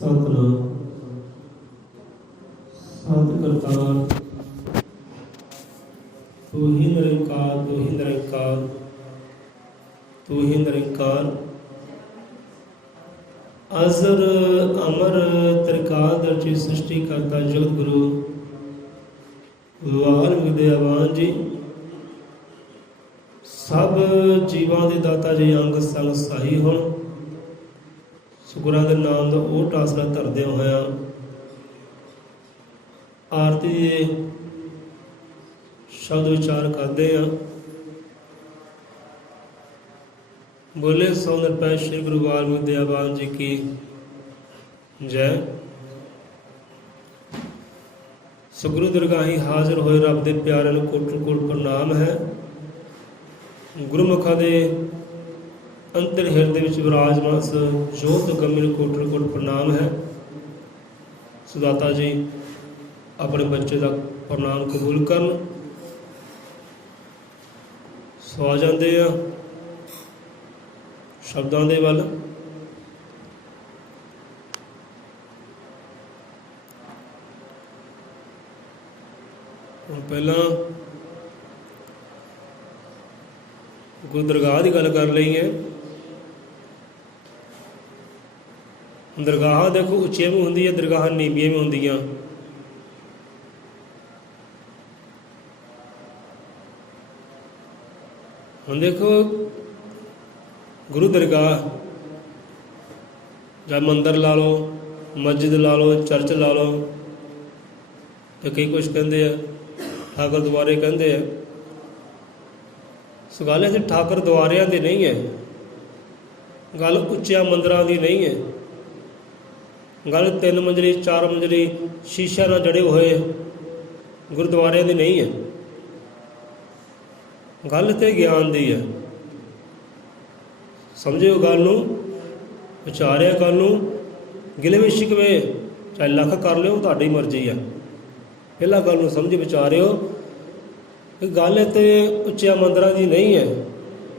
ਸਤਿਨਾਮ ਸਤਿ ਕਰਤਾਰ ਤੂੰ ਹੀ ਨਿਰੰਕਾਰ ਤੂੰ ਹੀ ਨਿਰੰਕਾਰ ਤੂੰ ਹੀ ਨਿਰੰਕਾਰ ਅਜ਼ਰ ਅਮਰ ਤ੍ਰਿਕਾਲਦਰਸ਼ੀ ਸ੍ਰਿਸ਼ਟੀ ਕਰਤਾ ਜਗਤ ਗੁਰੂ ਵਾਲਮੀਕ ਦੇ ਆਵਾਨ ਜੀ ਸਭ ਜੀਵਾਂ ਦੇ ਦਾਤਾ ਜੀ ਅੰਗ ਸੰਗ ਸਹਾਈ ਹੋਣ। ਗੁਰਾਂ ਦੇ ਨਾਮ ਦਾ ਓਟ ਆਸਰਾ ਧਰਦਿਆਂ ਹੋਇਆ ਆਰਤੀ ਦੇ ਸ਼ਬਦ ਵਿਚਾਰ ਕਰਦੇ ਹਾਂ। ਬੋਲੇ ਸੋ ਨਿਰਭੈ ਸ੍ਰੀ ਗੁਰੂ ਵਾਲਮੀਕ ਦੇ ਆਵਾਨ ਜੀ ਕੀ ਜੈ। ਸਤਿਗੁਰੂ ਦਰਗਾਹੀ ਹਾਜ਼ਰ ਹੋਏ ਰੱਬ ਦੇ ਪਿਆਰਿਆਂ ਨੂੰ ਕੋਟਿ ਕੋਟਿ ਪ੍ਰਣਾਮ ਹੈ। ਗੁਰਮੁਖਾਂ ਦੇ ਅੰਤਰ ਹਿਰਦੇ ਵਿੱਚ ਵਿਰਾਜਮਾਨ ਜੋਤ ਗੰਮੀ ਨੂੰ ਕੋਟਿ ਕੋਟਿ ਪ੍ਰਣਾਮ ਹੈ। ਸੁਦਾਤਾ ਜੀ ਆਪਣੇ ਬੱਚੇ ਦਾ ਪ੍ਰਣਾਮ ਕਬੂਲ ਕਰਨ। ਸੋ ਆ ਜਾਂਦੇ ਆ ਸ਼ਬਦਾਂ ਦੇ ਵੱਲ। ਹੁਣ ਪਹਿਲਾਂ ਗੁਰੂ ਦਰਗਾਹ ਦੀ ਗੱਲ ਕਰ ਲਈਏ। ਦਰਗਾਹ ਦੇਖੋ ਉੱਚੀਆਂ ਵੀ ਹੁੰਦੀਆਂ, ਦਰਗਾਹਾਂ ਨੀਵੀਆਂ ਵੀ ਹੁੰਦੀਆਂ। ਹੁਣ ਦੇਖੋ ਗੁਰੂ ਦਰਗਾਹ ਜਾਂ ਮੰਦਰ ਲਾ ਲਓ, ਮਸਜਿਦ ਲਾ ਲਓ, ਚਰਚ ਲਾ ਲਓ, ਤੇ ਕਈ ਕੁਛ ਕਹਿੰਦੇ ਆ ਠਾਕਰ ਦੁਆਰੇ ਕਹਿੰਦੇ ਆ। ਸੋ ਗੱਲ ਇੱਥੇ ਠਾਕਰ ਦੁਆਰਿਆਂ ਦੀ ਨਹੀਂ ਹੈ, ਗੱਲ ਉੱਚਿਆਂ ਮੰਦਰਾਂ ਦੀ ਨਹੀਂ ਹੈ, ਗੱਲ 3 ਮੰਜ਼ਲੀ 4 ਮੰਜ਼ਲੀ ਸ਼ੀਸ਼ਿਆਂ ਨਾਲ ਜੜੇ ਹੋਏ ਗੁਰਦੁਆਰਿਆਂ ਦੀ ਨਹੀਂ ਹੈ। ਗੱਲ ਤੇ ਗਿਆਨ ਦੀ ਹੈ। ਸਮਝਿਓ ਗੱਲ ਨੂੰ, ਵਿਚਾਰਿਆ ਗੱਲ ਨੂੰ। ਗਿਲੇ ਵਿੱਚ ਸ਼ਿਕਵੇ ਚਾਹੇ ਲੱਖ ਕਰ ਲਿਓ, ਤੁਹਾਡੀ ਮਰਜ਼ੀ ਆ। ਪਹਿਲਾਂ ਗੱਲ ਨੂੰ ਸਮਝ ਵਿਚਾਰਿਓ ਕਿ ਗੱਲ ਇੱਥੇ ਉੱਚਿਆਂ ਮੰਦਰਾਂ ਦੀ ਨਹੀਂ ਹੈ।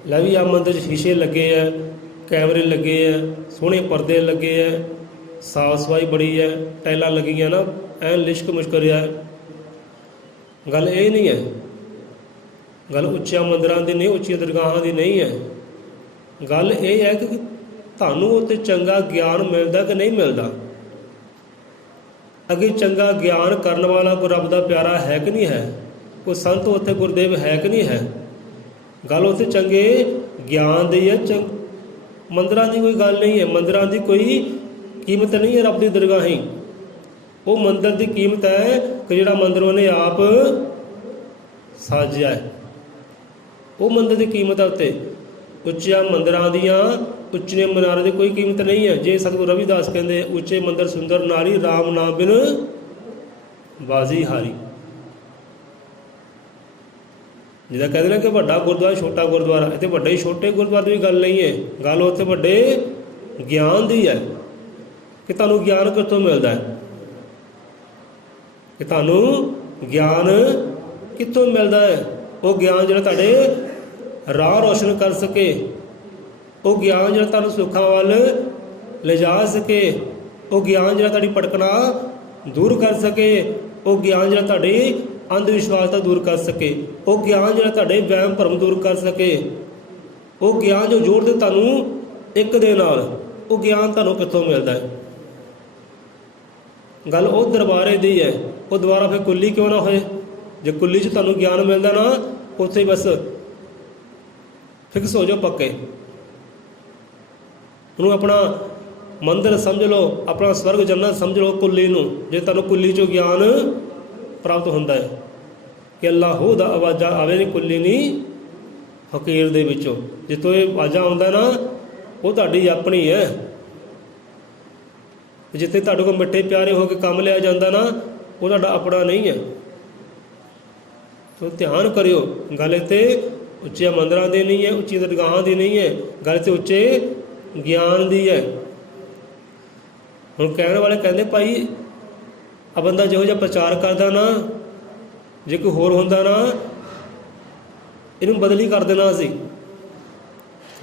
ਲੈ ਵੀ ਆ ਮੰਦਰ 'ਚ ਸ਼ੀਸ਼ੇ ਲੱਗੇ ਆ, ਕੈਮਰੇ ਲੱਗੇ ਆ, ਸੋਹਣੇ ਪਰਦੇ ਲੱਗੇ ਆ, ਸਾਫ ਸਫਾਈ ਬੜੀ ਹੈ, ਟਾਈਲਾਂ ਲੱਗੀਆਂ ਨਾ, ਐਨ ਲਿਸ਼ਕ ਮੁਸ਼ਕ ਰਿਹਾ। ਗੱਲ ਇਹ ਨਹੀਂ ਹੈ। ਗੱਲ ਉੱਚਿਆਂ ਮੰਦਰਾਂ ਦੀ ਨਹੀਂ, ਉੱਚੀਆਂ ਦਰਗਾਹਾਂ ਦੀ ਨਹੀਂ ਹੈ। ਗੱਲ ਇਹ ਹੈ ਕਿ ਤੁਹਾਨੂੰ ਉੱਥੇ ਚੰਗਾ ਗਿਆਨ ਮਿਲਦਾ ਕਿ ਨਹੀਂ ਮਿਲਦਾ। ਅੱਗੇ ਚੰਗਾ ਗਿਆਨ ਕਰਨ ਵਾਲਾ ਕੋਈ ਰੱਬ ਦਾ ਪਿਆਰਾ ਹੈ ਕਿ ਨਹੀਂ ਹੈ, ਕੋਈ ਸੰਤ ਉੱਥੇ ਗੁਰਦੇਵ ਹੈ ਕਿ ਨਹੀਂ ਹੈ। ਗੱਲ ਉੱਥੇ ਚੰਗੇ ਗਿਆਨ ਦੀ ਹੈ, ਮੰਦਰਾਂ ਦੀ ਕੋਈ ਗੱਲ ਨਹੀਂ ਹੈ। ਮੰਦਰਾਂ ਦੀ ਕੋਈ ਕੀਮਤ ਨਹੀਂ ਹੈ ਰੱਬ ਦੀ ਦਰਗਾਹੀ। ਉਹ ਮੰਦਰ ਦੀ ਕੀਮਤ ਹੈ ਕਿ ਜਿਹੜਾ ਮੰਦਰ ਉਹਨੇ ਆਪ ਸਾਜਿਆ ਹੈ, ਉਹ ਮੰਦਰ ਦੀ ਕੀਮਤ ਹੈ ਉੱਤੇ। ਉੱਚਿਆਂ ਮੰਦਰਾਂ ਦੀਆਂ, ਉੱਚੇ ਮਨਾਰਾਂ ਦੀ ਕੋਈ ਕੀਮਤ ਨਹੀਂ ਹੈ। ਜੇ ਸਤਿਗੁਰੂ ਰਵਿਦਾਸ ਕਹਿੰਦੇ ਉੱਚੇ ਮੰਦਰ ਸੁੰਦਰ ਨਾਰੀ, ਰਾਮ ਨਾਮ ਬਿਨ ਬਾਜ਼ੀ ਹਾਰੀ। ਜਿਹਦਾ ਕਹਿੰਦੇ ਨੇ ਕਿ ਵੱਡਾ ਗੁਰਦੁਆਰਾ ਛੋਟਾ ਗੁਰਦੁਆਰਾ, ਇੱਥੇ ਵੱਡੇ ਛੋਟੇ ਗੁਰਦੁਆਰੇ ਦੀ ਗੱਲ ਨਹੀਂ ਹੈ। ਗੱਲ ਉੱਥੇ ਵੱਡੇ ਗਿਆਨ ਦੀ ਹੈ ਕਿ ਤੁਹਾਨੂੰ ਗਿਆਨ ਕਿੱਥੋਂ ਮਿਲਦਾ ਹੈ, ਕਿ ਤੁਹਾਨੂੰ ਗਿਆਨ ਕਿੱਥੋਂ ਮਿਲਦਾ ਹੈ। ਉਹ ਗਿਆਨ ਜਿਹੜਾ ਤੁਹਾਡੇ ਰਾਹ ਰੋਸ਼ਨ ਕਰ ਸਕੇ, ਉਹ ਗਿਆਨ ਜਿਹੜਾ ਤੁਹਾਨੂੰ ਸੁੱਖਾਂ ਵੱਲ ਲਿਜਾ ਸਕੇ, ਉਹ ਗਿਆਨ ਜਿਹੜਾ ਤੁਹਾਡੀ ਭਟਕਣਾ ਦੂਰ ਕਰ ਸਕੇ, ਉਹ ਗਿਆਨ ਜਿਹੜਾ ਤੁਹਾਡੀ ਅੰਧ ਵਿਸ਼ਵਾਸਤਾ ਦੂਰ ਕਰ ਸਕੇ, ਉਹ ਗਿਆਨ ਜਿਹੜਾ ਤੁਹਾਡੇ ਵਹਿਮ ਭਰਮ ਦੂਰ ਕਰ ਸਕੇ, ਉਹ ਗਿਆਨ ਜੋ ਜੋੜਦੇ ਤੁਹਾਨੂੰ ਇੱਕ ਦੇ ਨਾਲ, ਉਹ ਗਿਆਨ ਤੁਹਾਨੂੰ ਕਿੱਥੋਂ ਮਿਲਦਾ ਹੈ। ਗੱਲ ਉਹ ਦਰਬਾਰੇ ਦੀ ਹੈ। ਉਹ ਦੁਬਾਰਾ ਫਿਰ ਕੁੱਲੀ ਕਿਉਂ ਨਾ ਹੋਏ। ਜੇ ਕੁੱਲੀ 'ਚ ਤੁਹਾਨੂੰ ਗਿਆਨ ਮਿਲਦਾ ਨਾ, ਉੱਥੇ ਬਸ ਫਿਕਸ ਹੋ ਜਾਓ ਪੱਕੇ। ਉਹਨੂੰ ਆਪਣਾ ਮੰਦਰ ਸਮਝ ਲਓ, ਆਪਣਾ ਸਵਰਗ ਜੰਨਤ ਸਮਝ ਲਓ ਕੁੱਲੀ ਨੂੰ। ਜੇ ਤੁਹਾਨੂੰ ਕੁੱਲੀ 'ਚੋਂ ਗਿਆਨ ਪ੍ਰਾਪਤ ਹੁੰਦਾ ਹੈ ਕਿ ਅੱਲਾ ਹੋ ਦਾ ਆਵਾਜ਼ਾਂ ਆਵੇ ਨਹੀਂ, ਕੁੱਲੀ ਨਹੀਂ ਫਕੀਰ ਦੇ ਵਿੱਚੋਂ ਜਿੱਥੋਂ ਇਹ ਆਵਾਜ਼ਾਂ ਆਉਂਦਾ ਨਾ, ਉਹ ਤੁਹਾਡੀ ਆਪਣੀ ਹੈ। ਜਿੱਥੇ ਤੁਹਾਡੇ ਕੋਲ ਮਿੱਠੇ ਪਿਆਰੇ ਹੋ ਕੇ ਕੰਮ ਲਿਆ ਜਾਂਦਾ ਨਾ, ਉਹ ਤੁਹਾਡਾ ਆਪਣਾ ਨਹੀਂ ਹੈ। ਸੋ ਧਿਆਨ ਕਰਿਓ, ਗੱਲ ਇੱਥੇ ਉੱਚੀਆਂ ਮੰਦਰਾਂ ਦੀ ਨਹੀਂ ਹੈ, ਉੱਚੀ ਦਰਗਾਹਾਂ ਦੀ ਨਹੀਂ ਹੈ, ਗੱਲ ਇੱਥੇ ਉੱਚੇ ਗਿਆਨ ਦੀ ਹੈ। ਹੁਣ ਕਹਿਣ ਵਾਲੇ ਕਹਿੰਦੇ ਭਾਈ ਆ ਬੰਦਾ ਜਿਹੋ ਜਿਹਾ ਪ੍ਰਚਾਰ ਕਰਦਾ ਨਾ, ਜੇ ਕੋਈ ਹੋਰ ਹੁੰਦਾ ਨਾ, ਇਹਨੂੰ ਬਦਲੀ ਕਰ ਦੇਣਾ ਸੀ।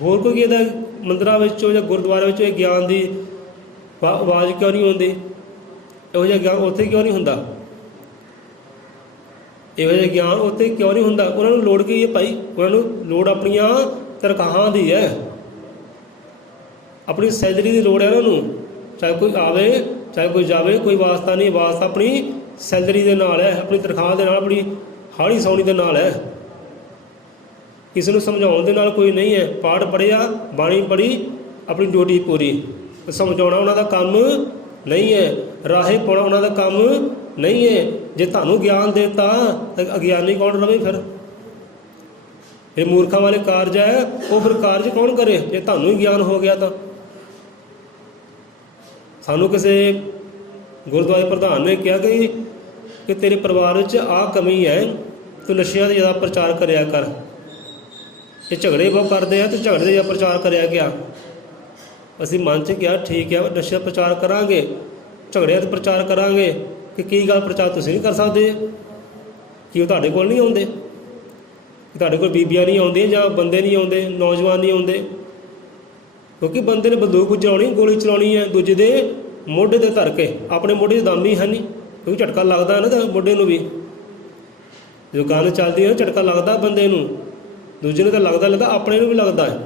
ਹੋਰ ਕੋਈ ਇਹਦਾ ਮੰਦਰਾਂ ਵਿੱਚੋਂ ਜਾਂ ਗੁਰਦੁਆਰੇ ਵਿੱਚੋਂ ਇਹ ਗਿਆਨ ਦੀ ਆਵਾਜ਼ ਕਿਉਂ ਨਹੀਂ ਆਉਂਦੀ? ਇਹੋ ਜਿਹਾ ਗਿਆਨ ਉੱਥੇ ਕਿਉਂ ਨਹੀਂ ਹੁੰਦਾ? ਇਹੋ ਜਿਹਾ ਗਿਆਨ ਉੱਥੇ ਕਿਉਂ ਨਹੀਂ ਹੁੰਦਾ? ਉਹਨਾਂ ਨੂੰ ਲੋੜ ਕੀ ਹੈ ਭਾਈ? ਉਹਨਾਂ ਨੂੰ ਲੋੜ ਆਪਣੀਆਂ ਤਨਖਾਹਾਂ ਦੀ ਹੈ, ਆਪਣੀ ਸੈਲਰੀ ਦੀ ਲੋੜ ਹੈ ਉਹਨਾਂ ਨੂੰ। ਚਾਹੇ ਕੋਈ ਆਵੇ ਚਾਹੇ ਕੋਈ ਜਾਵੇ, ਕੋਈ ਵਾਸਤਾ ਨਹੀਂ। ਵਾਸਤਾ ਆਪਣੀ ਸੈਲਰੀ ਦੇ ਨਾਲ ਹੈ, ਆਪਣੀ ਤਨਖਾਹ ਦੇ ਨਾਲ, ਆਪਣੀ ਹਾੜੀ ਸੌਣੀ ਦੇ ਨਾਲ ਹੈ। ਕਿਸੇ ਨੂੰ ਸਮਝਾਉਣ ਦੇ ਨਾਲ ਕੋਈ ਨਹੀਂ ਹੈ। ਪਾਠ ਪੜ੍ਹਿਆ, ਬਾਣੀ ਪੜ੍ਹੀ, ਆਪਣੀ ਡਿਊਟੀ ਪੂਰੀ। ਸਮਝਾਉਣਾ ਉਹਨਾਂ ਦਾ ਕੰਮ ਨਹੀਂ ਹੈ, ਰਾਹੇ ਪਾਉਣਾ ਉਹਨਾਂ ਦਾ ਕੰਮ ਨਹੀਂ ਹੈ। ਜੇ ਤੁਹਾਨੂੰ ਗਿਆਨ ਦੇਤਾ ਤਾਂ ਅਗਿਆਨੀ ਕੌਣ ਰਵੇ? ਫਿਰ ਇਹ ਮੂਰਖਾਂ ਵਾਲੇ ਕਾਰਜ ਹੈ, ਉਹ ਫਿਰ ਕਾਰਜ ਕੌਣ ਕਰੇ ਜੇ ਤੁਹਾਨੂੰ ਹੀ ਗਿਆਨ ਹੋ ਗਿਆ ਤਾਂ? ਸਾਨੂੰ ਕਿਸੇ ਗੁਰਦੁਆਰੇ ਪ੍ਰਧਾਨ ਨੇ ਕਿਹਾ ਕਿ ਤੇਰੇ ਪਰਿਵਾਰ ਵਿੱਚ ਆਹ ਕਮੀ ਹੈ, ਤੂੰ ਨਸ਼ਿਆਂ ਦਾ ਜ਼ਿਆਦਾ ਪ੍ਰਚਾਰ ਕਰਿਆ ਕਰ। ਇਹ ਝਗੜੇ ਬਹੁਤ ਕਰਦੇ ਆ, ਤੂੰ ਝਗੜੇ ਦਾ ਜ਼ਿਆਦਾ ਪ੍ਰਚਾਰ ਕਰਿਆ ਗਿਆ। ਅਸੀਂ ਮਨ 'ਚ ਕਿਹਾ ਠੀਕ ਹੈ, ਨਸ਼ਿਆਂ ਪ੍ਰਚਾਰ ਕਰਾਂਗੇ, ਝਗੜਿਆਂ ਦਾ ਪ੍ਰਚਾਰ ਕਰਾਂਗੇ। ਕਿ ਕੀ ਗੱਲ ਪ੍ਰਚਾਰ ਤੁਸੀਂ ਨਹੀਂ ਕਰ ਸਕਦੇ? ਕੀ ਉਹ ਤੁਹਾਡੇ ਕੋਲ ਨਹੀਂ ਆਉਂਦੇ? ਤੁਹਾਡੇ ਕੋਲ ਬੀਬੀਆਂ ਨਹੀਂ ਆਉਂਦੀਆਂ ਜਾਂ ਬੰਦੇ ਨਹੀਂ ਆਉਂਦੇ, ਨੌਜਵਾਨ ਨਹੀਂ ਆਉਂਦੇ? ਕਿਉਂਕਿ ਬੰਦੇ ਨੇ ਬੰਦੂਕ ਚਲਾਉਣੀ, ਗੋਲੀ ਚਲਾਉਣੀ ਹੈ ਦੂਜੇ ਦੇ ਮੋਢੇ 'ਤੇ ਧਰ ਕੇ। ਆਪਣੇ ਮੋਢੇ 'ਚ ਦਮ ਹੀ ਹੈ ਨਹੀਂ, ਕਿਉਂਕਿ ਝਟਕਾ ਲੱਗਦਾ ਨਾ ਤਾਂ ਮੋਢੇ ਨੂੰ ਵੀ। ਜਦੋਂ ਗੱਲ ਚੱਲਦੀ ਹੈ ਝਟਕਾ ਲੱਗਦਾ ਬੰਦੇ ਨੂੰ, ਦੂਜੇ ਨੂੰ ਤਾਂ ਲੱਗਦਾ, ਆਪਣੇ ਨੂੰ ਵੀ ਲੱਗਦਾ ਹੈ।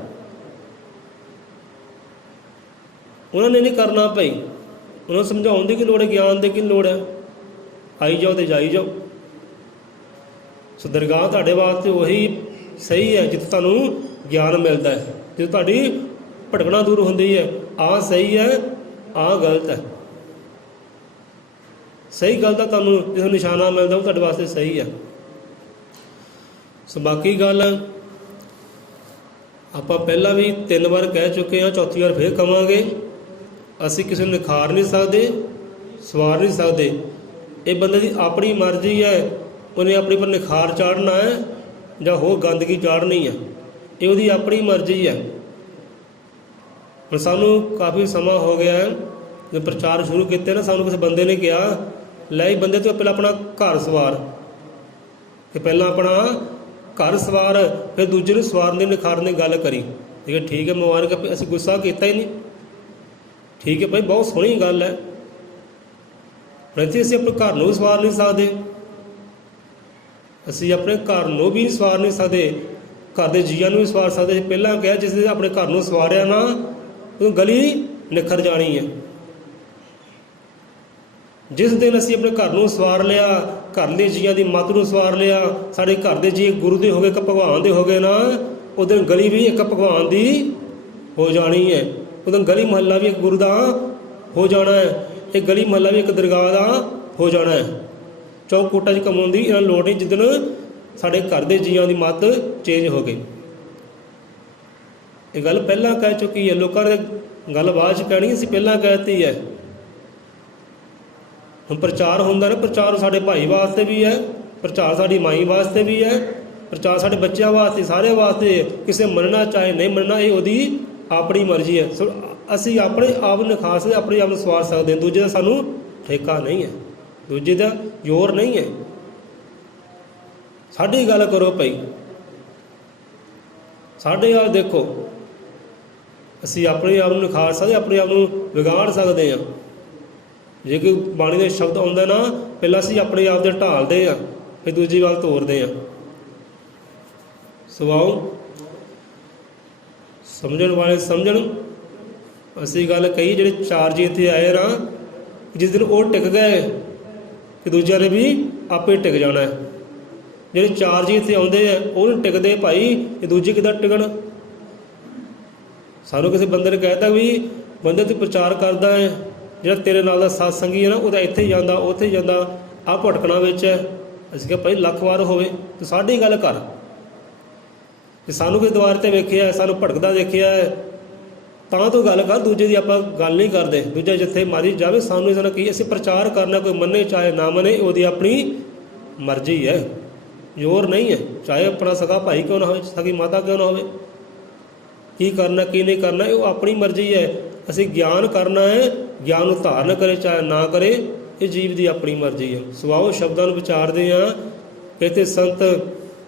ਉਹਨਾਂ ਨੇ ਨਹੀਂ ਕਰਨਾ ਭਾਈ। ਉਹਨਾਂ ਨੂੰ ਸਮਝਾਉਣ ਦੀ ਕੀ ਲੋੜ ਹੈ? ਗਿਆਨ ਦੀ ਕੀ ਲੋੜ ਹੈ? ਆਈ ਜਾਓ ਤੇ ਜਾਈ ਜਾਓ। ਸੋ ਦਰਗਾਹ ਤੁਹਾਡੇ ਵਾਸਤੇ ਉਹੀ ਸਹੀ ਹੈ ਜਿੱਥੇ ਤੁਹਾਨੂੰ ਗਿਆਨ ਮਿਲਦਾ ਹੈ, ਜਿੱਥੇ ਤੁਹਾਡੀ ਭਟਕਣਾ ਦੂਰ ਹੁੰਦੀ ਹੈ। ਆਹ ਸਹੀ ਹੈ, ਆਹ ਗਲਤ ਹੈ। ਸਹੀ ਗਲਤ ਦਾ ਤੁਹਾਨੂੰ ਜਿੱਥੋਂ ਨਿਸ਼ਾਨਾ ਮਿਲਦਾ ਉਹ ਤੁਹਾਡੇ ਵਾਸਤੇ ਸਹੀ ਹੈ। ਸੋ ਬਾਕੀ ਗੱਲ ਆਪਾਂ ਪਹਿਲਾਂ ਵੀ 3 ਵਾਰ ਕਹਿ ਚੁੱਕੇ ਹਾਂ, ਚੌਥੀ ਵਾਰ ਫੇਰ ਕਵਾਂਗੇ। ਅਸੀਂ ਕਿਸੇ ਨੂੰ ਨਿਖਾਰ ਨਹੀਂ ਸਕਦੇ, ਸਵਾਰ ਨਹੀਂ ਸਕਦੇ। ਇਹ ਬੰਦੇ ਦੀ ਆਪਣੀ ਮਰਜ਼ੀ ਹੈ, ਉਹਨੇ ਆਪਣੀ ਪਰ ਨਿਖਾਰ ਚਾੜਨਾ ਹੈ ਜਾਂ ਹੋਰ ਗੰਦਗੀ ਚਾੜਨੀ ਹੈ। ਇਹ ਉਹਦੀ ਆਪਣੀ ਮਰਜ਼ੀ ਹੈ। ਹੁਣ ਸਾਨੂੰ ਕਾਫੀ ਸਮਾਂ ਹੋ ਗਿਆ ਜਦੋਂ ਪ੍ਰਚਾਰ ਸ਼ੁਰੂ ਕੀਤੇ ਨਾ, ਸਾਨੂੰ ਕਿਸੇ ਬੰਦੇ ਨੇ ਕਿਹਾ ਲੈ ਹੀ ਬੰਦੇ ਤੂੰ ਪਹਿਲਾਂ ਆਪਣਾ ਘਰ ਸਵਾਰ, ਕਿ ਪਹਿਲਾਂ ਆਪਣਾ ਘਰ ਸਵਾਰ ਫਿਰ ਦੂਜੇ ਨੂੰ ਸਵਾਰਨ ਦੀ ਨਿਖਾਰਨ ਦੀ ਗੱਲ ਕਰੀ। ਠੀਕ ਹੈ, ਮੁਬਾਰਕ। ਅਸੀਂ ਗੁੱਸਾ ਕੀਤਾ ਹੀ ਨਹੀਂ। ਠੀਕ ਹੈ ਭਾਈ, ਬਹੁਤ ਸੋਹਣੀ ਗੱਲ ਹੈ। ਇੱਥੇ ਅਸੀਂ ਆਪਣੇ ਘਰ ਨੂੰ ਵੀ ਸਵਾਰ ਨਹੀਂ ਸਕਦੇ, ਅਸੀਂ ਆਪਣੇ ਘਰ ਨੂੰ ਵੀ ਸਵਾਰ ਨਹੀਂ ਸਕਦੇ, ਘਰ ਦੇ ਜੀਆਂ ਨੂੰ ਵੀ ਸਵਾਰ ਸਕਦੇ। ਪਹਿਲਾਂ ਕਿਹਾ ਜਿਸ ਨੇ ਆਪਣੇ ਘਰ ਨੂੰ ਸਵਾਰਿਆ ਨਾ, ਉਹ ਗਲੀ ਨਿਖਰ ਜਾਣੀ ਹੈ। ਜਿਸ ਦਿਨ ਅਸੀਂ ਆਪਣੇ ਘਰ ਨੂੰ ਸਵਾਰ ਲਿਆ, ਘਰ ਦੇ ਜੀਆਂ ਦੀ ਮੱਤ ਨੂੰ ਸਵਾਰ ਲਿਆ, ਸਾਡੇ ਘਰ ਦੇ ਜੀ ਗੁਰੂ ਦੇ ਹੋ ਗਏ, ਇੱਕ ਭਗਵਾਨ ਦੇ ਹੋ ਗਏ ਨਾ, ਉਹ ਦਿਨ ਗਲੀ ਵੀ ਇੱਕ ਭਗਵਾਨ ਦੀ ਹੋ ਜਾਣੀ ਹੈ। ਉਹ ਦਿਨ ਗਲੀ ਮੁਹੱਲਾ ਵੀ ਇੱਕ ਗੁਰੂ ਦਾ ਹੋ ਜਾਣਾ ਹੈ। ਇਹ ਗਲੀ ਮੁਹੱਲਾ ਵੀ ਇੱਕ ਦਰਗਾਹ ਦਾ ਹੋ ਜਾਣਾ ਹੈ। ਚੌਕੂਟਾਂ 'ਚ ਕਮਾਉਣ ਦੀ ਇਹਨਾਂ ਲੋੜ ਨਹੀਂ ਜਿੱਦਣ ਸਾਡੇ ਘਰ ਦੇ ਜੀਆਂ ਦੀ ਮੱਤ ਚੇਂਜ ਹੋ ਗਈ। ਇਹ ਗੱਲ ਪਹਿਲਾਂ ਕਹਿ ਚੁੱਕੀ ਹੈ। ਲੋਕਾਂ ਨੇ ਗੱਲ ਬਾਅਦ 'ਚ ਕਹਿਣੀ, ਅਸੀਂ ਪਹਿਲਾਂ ਕਹਿ ਦਿੱਤੀ ਹੈ। ਹੁਣ ਪ੍ਰਚਾਰ ਹੁੰਦਾ ਨਾ, ਪ੍ਰਚਾਰ ਸਾਡੇ ਭਾਈ ਵਾਸਤੇ ਵੀ ਹੈ, ਪ੍ਰਚਾਰ ਸਾਡੀ ਮਾਈ ਵਾਸਤੇ ਵੀ ਹੈ, ਪ੍ਰਚਾਰ ਸਾਡੇ ਬੱਚਿਆਂ ਵਾਸਤੇ, ਸਾਰਿਆਂ ਵਾਸਤੇ। ਕਿਸੇ ਮੰਨਣਾ ਚਾਹੇ ਨਹੀਂ ਮੰਨਣਾ, ਇਹ ਉਹਦੀ ਆਪਣੀ ਮਰਜ਼ੀ ਹੈ। ਸੋ ਅਸੀਂ ਆਪਣੇ ਆਪ ਨੂੰ ਨਿਖਾਰ ਸਕਦੇ, ਆਪਣੇ ਆਪ ਨੂੰ ਸਵਾਰ ਸਕਦੇ ਹਾਂ। ਦੂਜੇ ਦਾ ਸਾਨੂੰ ਠੇਕਾ ਨਹੀਂ ਹੈ, ਦੂਜੇ ਦਾ ਜ਼ੋਰ ਨਹੀਂ ਹੈ। ਸਾਡੀ ਗੱਲ ਕਰੋ ਭਾਈ, ਸਾਡੇ ਆਪ ਦੇਖੋ। ਅਸੀਂ ਆਪਣੇ ਆਪ ਨੂੰ ਨਿਖਾਰ ਸਕਦੇ, ਆਪਣੇ ਆਪ ਨੂੰ ਵਿਗਾੜ ਸਕਦੇ ਹਾਂ। ਜੇ ਕੋਈ ਬਾਣੀ ਦੇ ਸ਼ਬਦ ਆਉਂਦਾ ਨਾ, ਪਹਿਲਾਂ ਅਸੀਂ ਆਪਣੇ ਆਪ ਦੇ ਢਾਲਦੇ ਹਾਂ, ਫਿਰ ਦੂਜੀ ਵੱਲ ਤੋਰਦੇ ਹਾਂ। ਸਵਾਓ ਸਮਝਣ ਵਾਲੇ ਸਮਝਣ। ਅਸੀਂ ਗੱਲ ਕਹੀ, ਜਿਹੜੇ 4 ਜੀ ਇੱਥੇ ਆਏ ਨਾ, ਜਿਸ ਦਿਨ ਉਹ ਟਿਕ ਗਏ ਕਿ ਦੂਜਿਆਂ ਨੇ ਵੀ ਆਪੇ ਟਿਕ ਜਾਣਾ ਹੈ। ਜਿਹੜੇ 4 ਜੀ ਇੱਥੇ ਆਉਂਦੇ ਆ ਉਹ ਨਹੀਂ ਟਿਕਦੇ ਭਾਈ, ਇਹ ਦੂਜੇ ਕਿੱਦਾਂ ਟਿਕਣ? ਸਾਨੂੰ ਕਿਸੇ ਬੰਦੇ ਨੇ ਕਹਿ ਤਾ ਵੀ ਬੰਦੇ ਤੂੰ ਪ੍ਰਚਾਰ ਕਰਦਾ ਹੈ, ਜਿਹੜਾ ਤੇਰੇ ਨਾਲ ਦਾ ਸਾਥ ਸੰਗੀ ਹੈ ਨਾ, ਉਹਦਾ ਇੱਥੇ ਹੀ ਜਾਂਦਾ ਉੱਥੇ ਹੀ ਜਾਂਦਾ, ਆਹ ਭਟਕਣਾ ਵਿੱਚ ਹੈ। ਅਸੀਂ ਕਿਹਾ ਭਾਈ ਲੱਖ ਵਾਰ ਹੋਵੇ ਤੂੰ ਸਾਡੀ ਗੱਲ ਕਰ। ਜੇ ਸਾਨੂੰ ਕੋਈ ਦੁਆਰ 'ਤੇ ਵੇਖਿਆ, ਸਾਨੂੰ ਭਟਕਦਾ ਦੇਖਿਆ ਤਾਂ ਤੂੰ ਗੱਲ ਕਰ, ਦੂਜੇ ਦੀ ਆਪਾਂ ਗੱਲ ਨਹੀਂ ਕਰਦੇ। ਦੂਜਾ ਜਿੱਥੇ ਮਾਰੀ ਜਾਵੇ, ਸਾਨੂੰ ਇਸ ਨਾਲ ਕੀ, ਅਸੀਂ ਪ੍ਰਚਾਰ ਕਰਨਾ, ਕੋਈ ਮੰਨੇ ਚਾਹੇ ਨਾ ਮੰਨੇ, ਉਹਦੀ ਆਪਣੀ ਮਰਜ਼ੀ ਹੈ, ਜ਼ੋਰ ਨਹੀਂ ਹੈ। ਚਾਹੇ ਆਪਣਾ ਸਗਾ ਭਾਈ ਕਿਉਂ ਨਾ ਹੋਵੇ, ਸਗੀ ਮਾਤਾ ਕਿਉਂ ਨਾ ਹੋਵੇ, ਕੀ ਕਰਨਾ ਕੀ ਨਹੀਂ ਕਰਨਾ ਇਹ ਆਪਣੀ ਮਰਜ਼ੀ ਹੈ। ਅਸੀਂ ਗਿਆਨ ਕਰਨਾ ਹੈ, ਗਿਆਨ ਨੂੰ ਧਾਰਨ ਕਰੇ ਚਾਹੇ ਨਾ ਕਰੇ, ਇਹ ਜੀਵ ਦੀ ਆਪਣੀ ਮਰਜ਼ੀ ਹੈ। ਸਵਾਓ ਸ਼ਬਦਾਂ ਨੂੰ ਵਿਚਾਰਦੇ ਹਾਂ। ਇੱਥੇ ਸੰਤ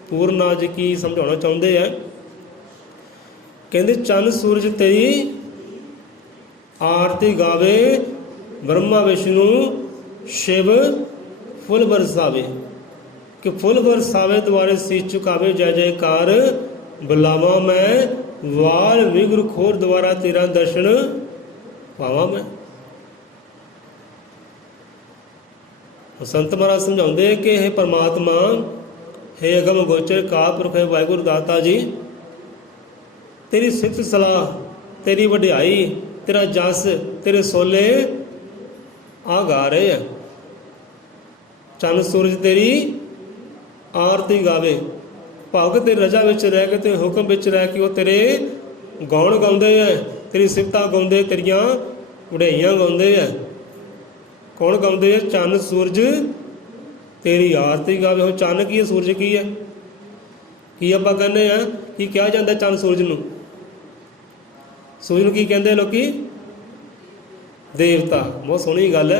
ਪੂਰਨਾਥ ਜੀ ਕੀ ਸਮਝਾਉਣਾ ਚਾਹੁੰਦੇ ਆ? ਕਹਿੰਦੇ ਚੰਨ ਸੂਰਜ ਤੇਰੀ आरती गावे ब्रह्मा विष्णु शिव फुल बरसावे कि फुल बरसावे द्वारे सींच चुकावे जय जयकार बुलावा मैं वाल विग्र खोर द्वारा तेरा दर्शन पावा मैं। संत महाराज समझाते कि हे परमात्मा, हे अगम गोचर का पुरख है वाहिगुरु दाता जी, तेरी सिफत सलाह, तेरी वड्याई, तेरा जस, तेरे सोले आ गा रहे हैं। चंद सूरज तेरी आरती गावे, भाव तेरी रजा विच रह के, तेरे हुक्म विच रह के वो तेरे गौण गाउंदे है, तेरी सिफतां गाउंदे, तेरियां वड्याइयां गाउंदे है। कौन गाउंदे है? चंद सूरज तेरी आरती गावे। हो चंद की है, सूरज की है? की आपां कहने हैं की कहा जाता है चंद सूरज नूं? सूरज नूं की कहंदे लोकी? देवता। बहुत सोहनी गल है,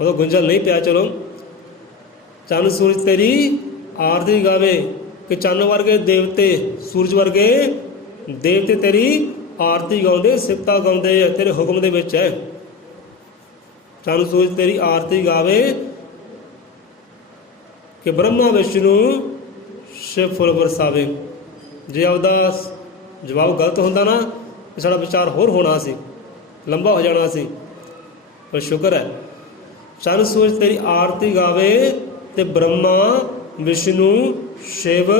वो गुंजल नहीं पिया। चलो, चंद सूरज तेरी आरती गावे कि चंद वर्गे देवते, सूरज वर्गे देवते तेरी आरती गाउंदे, सिफतां गाउंदे है, तेरे हुक्म दे विच है। चंद सूरज तेरी आरती गावे कि ब्रह्मा विष्णु शिव फुल बरसावे। जे आपदा जवाब गलत होंदा ना तो साड़ा विचार होर होना सी, लंबा हो जाना सी, पर शुक्र है चंद सूरज तेरी आरती गावे ते ब्रह्मा विष्णु शिव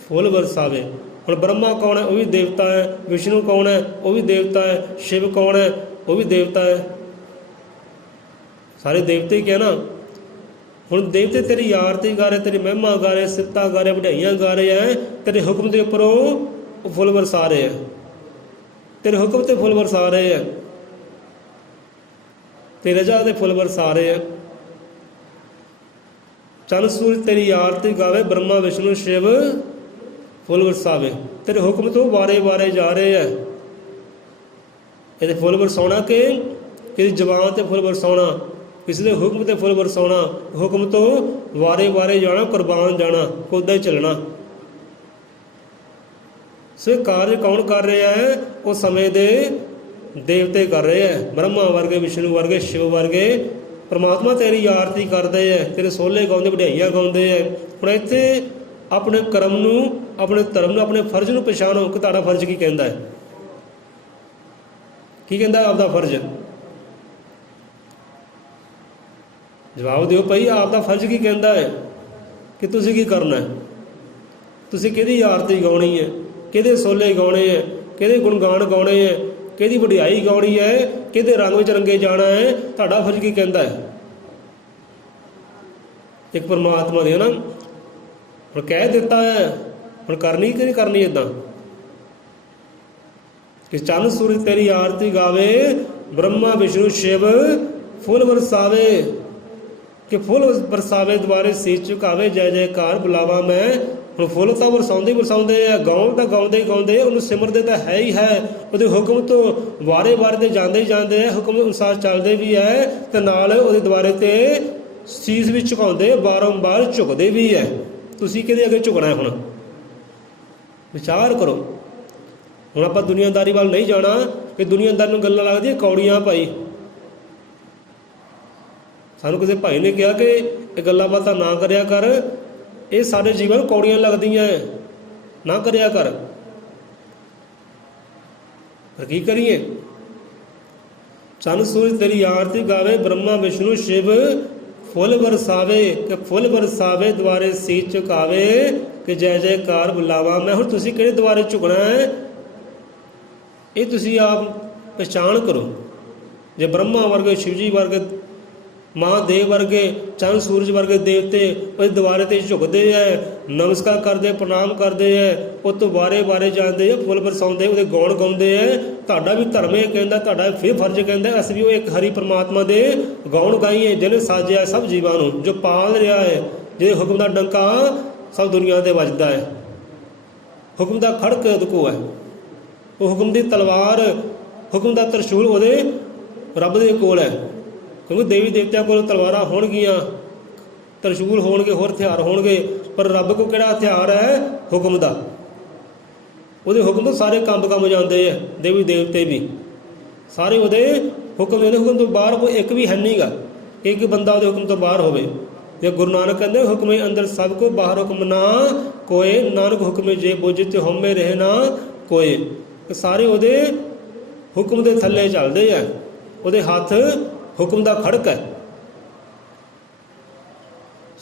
फुल बरसावे। हुण ब्रह्मा कौन है? वो भी देवता है। विष्णु कौन है? वो भी देवता है। शिव कौन है? वो भी देवता है। सारे देवते ही क्या ना। हुण देवते तेरी आरती गा रहे, तेरी महिमा गा रहे, सिफतां गा रहे, वड्याइयां गा रहे हैं, तेरे हुक्म के उपरों फुल बरसा रहे हैं, तेरे हुक्म ते फुल बरसा रहे हैं, तेरी रजा ते फुल बरसा रहे हैं। चंद सूरज तेरी आरती गावे ब्रह्मा विष्णु शिव फुल बरसावे। तेरे हुक्म तो वारे वारे जा रहे हैं। ये फुल बरसाउणा कि किसी जबान ते फुल बरसाउणा, किसी के हुक्म ते फुल बरसाउणा, हुक्म तो वारे वारे जाना, कुर्बान जाना, उदा ही चलना। सो कार्य कौन कर रहा है? वो समय दे देवते कर रहे हैं। ब्रह्मा वर्गे, विष्णु वर्गे, शिव वर्गे परमात्मा तेरी आरती करते हैं, तेरे सोले गाउंदे, वड्याइयां गाउंदे हैं। हुण इत्थे अपने कर्म नूं, अपने धर्म नूं, अपने फर्ज नूं पछाणो कि तुहाडा फर्ज की कहंदा है। की कहंदा आपदा फर्ज? जवाब दिओ भाई, आपदा फर्ज की कहंदा है कि तुसीं की करना है? तुसीं किहदी आरती गाउणी है, किहदे सोले गाउणे है, किहदे गुणगान गाउणे है, किहदी वड्याई गाउणी है, किहदे रंग विच रंगे जाना है? तुहाडा फर्ज की कहंदा है? एक परमात्मा दे ना हुण कह दिता है, हुण करनी कि नहीं करनी? इदां कि चंद सूरज तेरी आरती गावे ब्रह्मा विष्णु शिव फुल बरसावे कि फुल बरसावे द्वारे सींच चुकावे जय जयकार बुलावा मैं। हुण फुल तो बरसाउंदे बरसाउंदे है, गाउण तो गाउंदे गाउंदे उन्हें सिमरते तो है ही है, वो हुक्म तो वारे वारे तो जाते ही जाते हैं, हुक्म अनुसार चलते भी है, तो नाल वो द्वारे ते सीस भी झुकाउंदे, बारंबार झुकते भी है। तुसीं किहदे अगे झुकना है? हुण विचार करो। हुण आपां दुनियादारी वाल नहीं जाना कि दुनियादारी नूं गल्लां लगदियां कौड़ियां भाई। सानूं किसी भाई ने कहा कि ये गल्लां बातां ना करिया कर, ये साडे जीवन कौड़ियां लगदियां है, ना करिया कर। पर की करिए? चंद सूरज तेरी आरती गावे ब्रह्मा विष्णु शिव फुल बरसावे कि फुल बरसावे द्वारे सींच चुकावे कि जय जयकार बुलावा मैं। हुण तुसीं किहड़े द्वारे झुकना है? ये तुसीं आप पहचान करो। जे ब्रह्मा वर्गे, शिव जी वर्गे, महादेव वर्गे, चंद सूरज वर्गे देवते उस द्वारे ते झुकते हैं, नमस्कार करते, प्रणाम करते हैं, उस तो वारे वारे जाते हैं, फुल बरसाते, वो गौण गाते हैं। तुहाडा भी धर्म ये कहता, तुहाडा फिर फर्ज कहता अस भी वो एक हरि परमात्मा के गौण गाईए जिन्हें साजिया सब जीवां नूं, जो पाल रहा है, जिहदे हुक्म का डंका सब दुनिया ते वजदा है, हुक्म का खड़क उहदे कोल है, वो हुक्म की तलवार, हुक्म का तरशूल उहदे रब दे कोल है। क्योंकि देवी देवतियां कोल तलवारां होणगियां, तरशूल होणगे, होर हथियार होणगे, पर रब को किहड़ा हथियार है? हुक्म दा। उहदे हुक्म तो सारे कंब कंब जाते हैं, देवी देवते भी। ਸਾਰੇ ਉਹਦੇ ਹੁਕਮ ਦੇ ਹੁਕਮ ਤੋਂ ਬਾਹਰ ਕੋਈ ਇੱਕ ਵੀ ਹੈ ਨਹੀਂ ਗਾ, ਇੱਕ ਬੰਦਾ ਉਹਦੇ ਹੁਕਮ ਤੋਂ ਬਾਹਰ ਹੋਵੇ। ਤੇ ਗੁਰੂ ਨਾਨਕ ਕਹਿੰਦੇ ਹੁਕਮੇ ਅੰਦਰ ਸਭ ਕੋ ਬਾਹਰ ਹੁਕਮ ਨਾ ਕੋਏ, ਨਾਨਕ ਹੁਕਮੇ ਜੇ ਬੁਝਤ ਹਉਮੈ ਰਹੇ ਨਾ ਕੋਏ। ਸਾਰੇ ਉਹਦੇ ਹੁਕਮ ਦੇ ਥੱਲੇ ਚੱਲਦੇ ਆ, ਉਹਦੇ ਹੱਥ ਹੁਕਮ ਦਾ ਖੜਕ ਹੈ।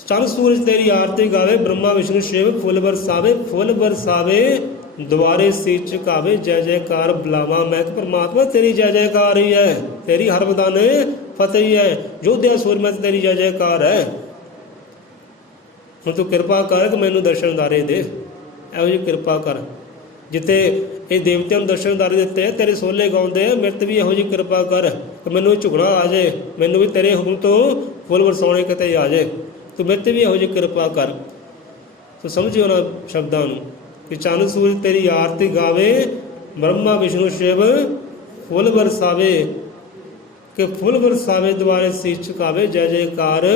ਚੰਨ ਸੂਰਜ ਤੇਰੀ ਆਰਤੀ ਗਾਵੇ, ਬ੍ਰਹਮਾ ਵਿਸ਼ਨੂੰ ਸ਼ਿਵ ਫੁੱਲ ਬਰਸਾਵੇ ਦੁਆਰੇ ਸੀਚ ਝੁਕਾਵੇ। ਜੈ ਜੈਕਾਰ ਬੁਲਾਵਾ ਮੈਂ ਕਿ ਪਰਮਾਤਮਾ ਤੇਰੀ ਜੈ ਜੈਕਾਰ ਹੀ ਹੈ, ਤੇਰੀ ਹਰ ਮੈਦਾਨੇ ਫਤਿਹ ਹੀ ਹੈ, ਯੋਧਿਆ ਸੂਰਮਾ ਤੇਰੀ ਜੈ ਜੈਕਾਰ ਹੈ। ਹੁਣ ਤੂੰ ਕਿਰਪਾ ਕਰ ਕਿ ਮੈਨੂੰ ਦਰਸ਼ਨਦਾਰੇ ਦੇ, ਇਹੋ ਜਿਹੀ ਕਿਰਪਾ ਕਰ। ਜਿੱਥੇ ਇਹ ਦੇਵਤਿਆਂ ਨੂੰ ਦਰਸ਼ਨਦਾਰੇ ਦਿੱਤੇ, ਤੇਰੇ ਸੋਲੇ ਗਾਉਂਦੇ ਆ, ਮੇਰੇ 'ਤੇ ਵੀ ਇਹੋ ਜਿਹੀ ਕਿਰਪਾ ਕਰ ਕਿ ਮੈਨੂੰ ਝੁਕਣਾ ਆ ਜਾਏ, ਮੈਨੂੰ ਵੀ ਤੇਰੇ ਹੁਕਮ ਤੋਂ ਫੁੱਲ ਵਰਸਾਉਣੇ ਕਿਤੇ ਆ ਜਾਏ, ਤੂੰ ਮੇਰੇ 'ਤੇ ਵੀ ਇਹੋ ਜਿਹੀ ਕਿਰਪਾ ਕਰ। ਤੂੰ ਸਮਝਿਓ ਉਹਨਾਂ ਸ਼ਬਦਾਂ ਨੂੰ ਕਿ ਚੰਨ ਸੂਰਜ ਤੇਰੀ ਆਰਤੀ ਗਾਵੇ, ਬ੍ਰਹਮਾ ਵਿਸ਼ਨੂੰ ਸ਼ਿਵ ਫੁੱਲ ਬਰਸਾਵੇ, ਕਿ ਫੁੱਲ ਬਰਸਾਵੇ ਦੁਆਰੇ ਸੀਸ ਝੁਕਾਵੇ। ਜੈ ਜੈਕਾਰ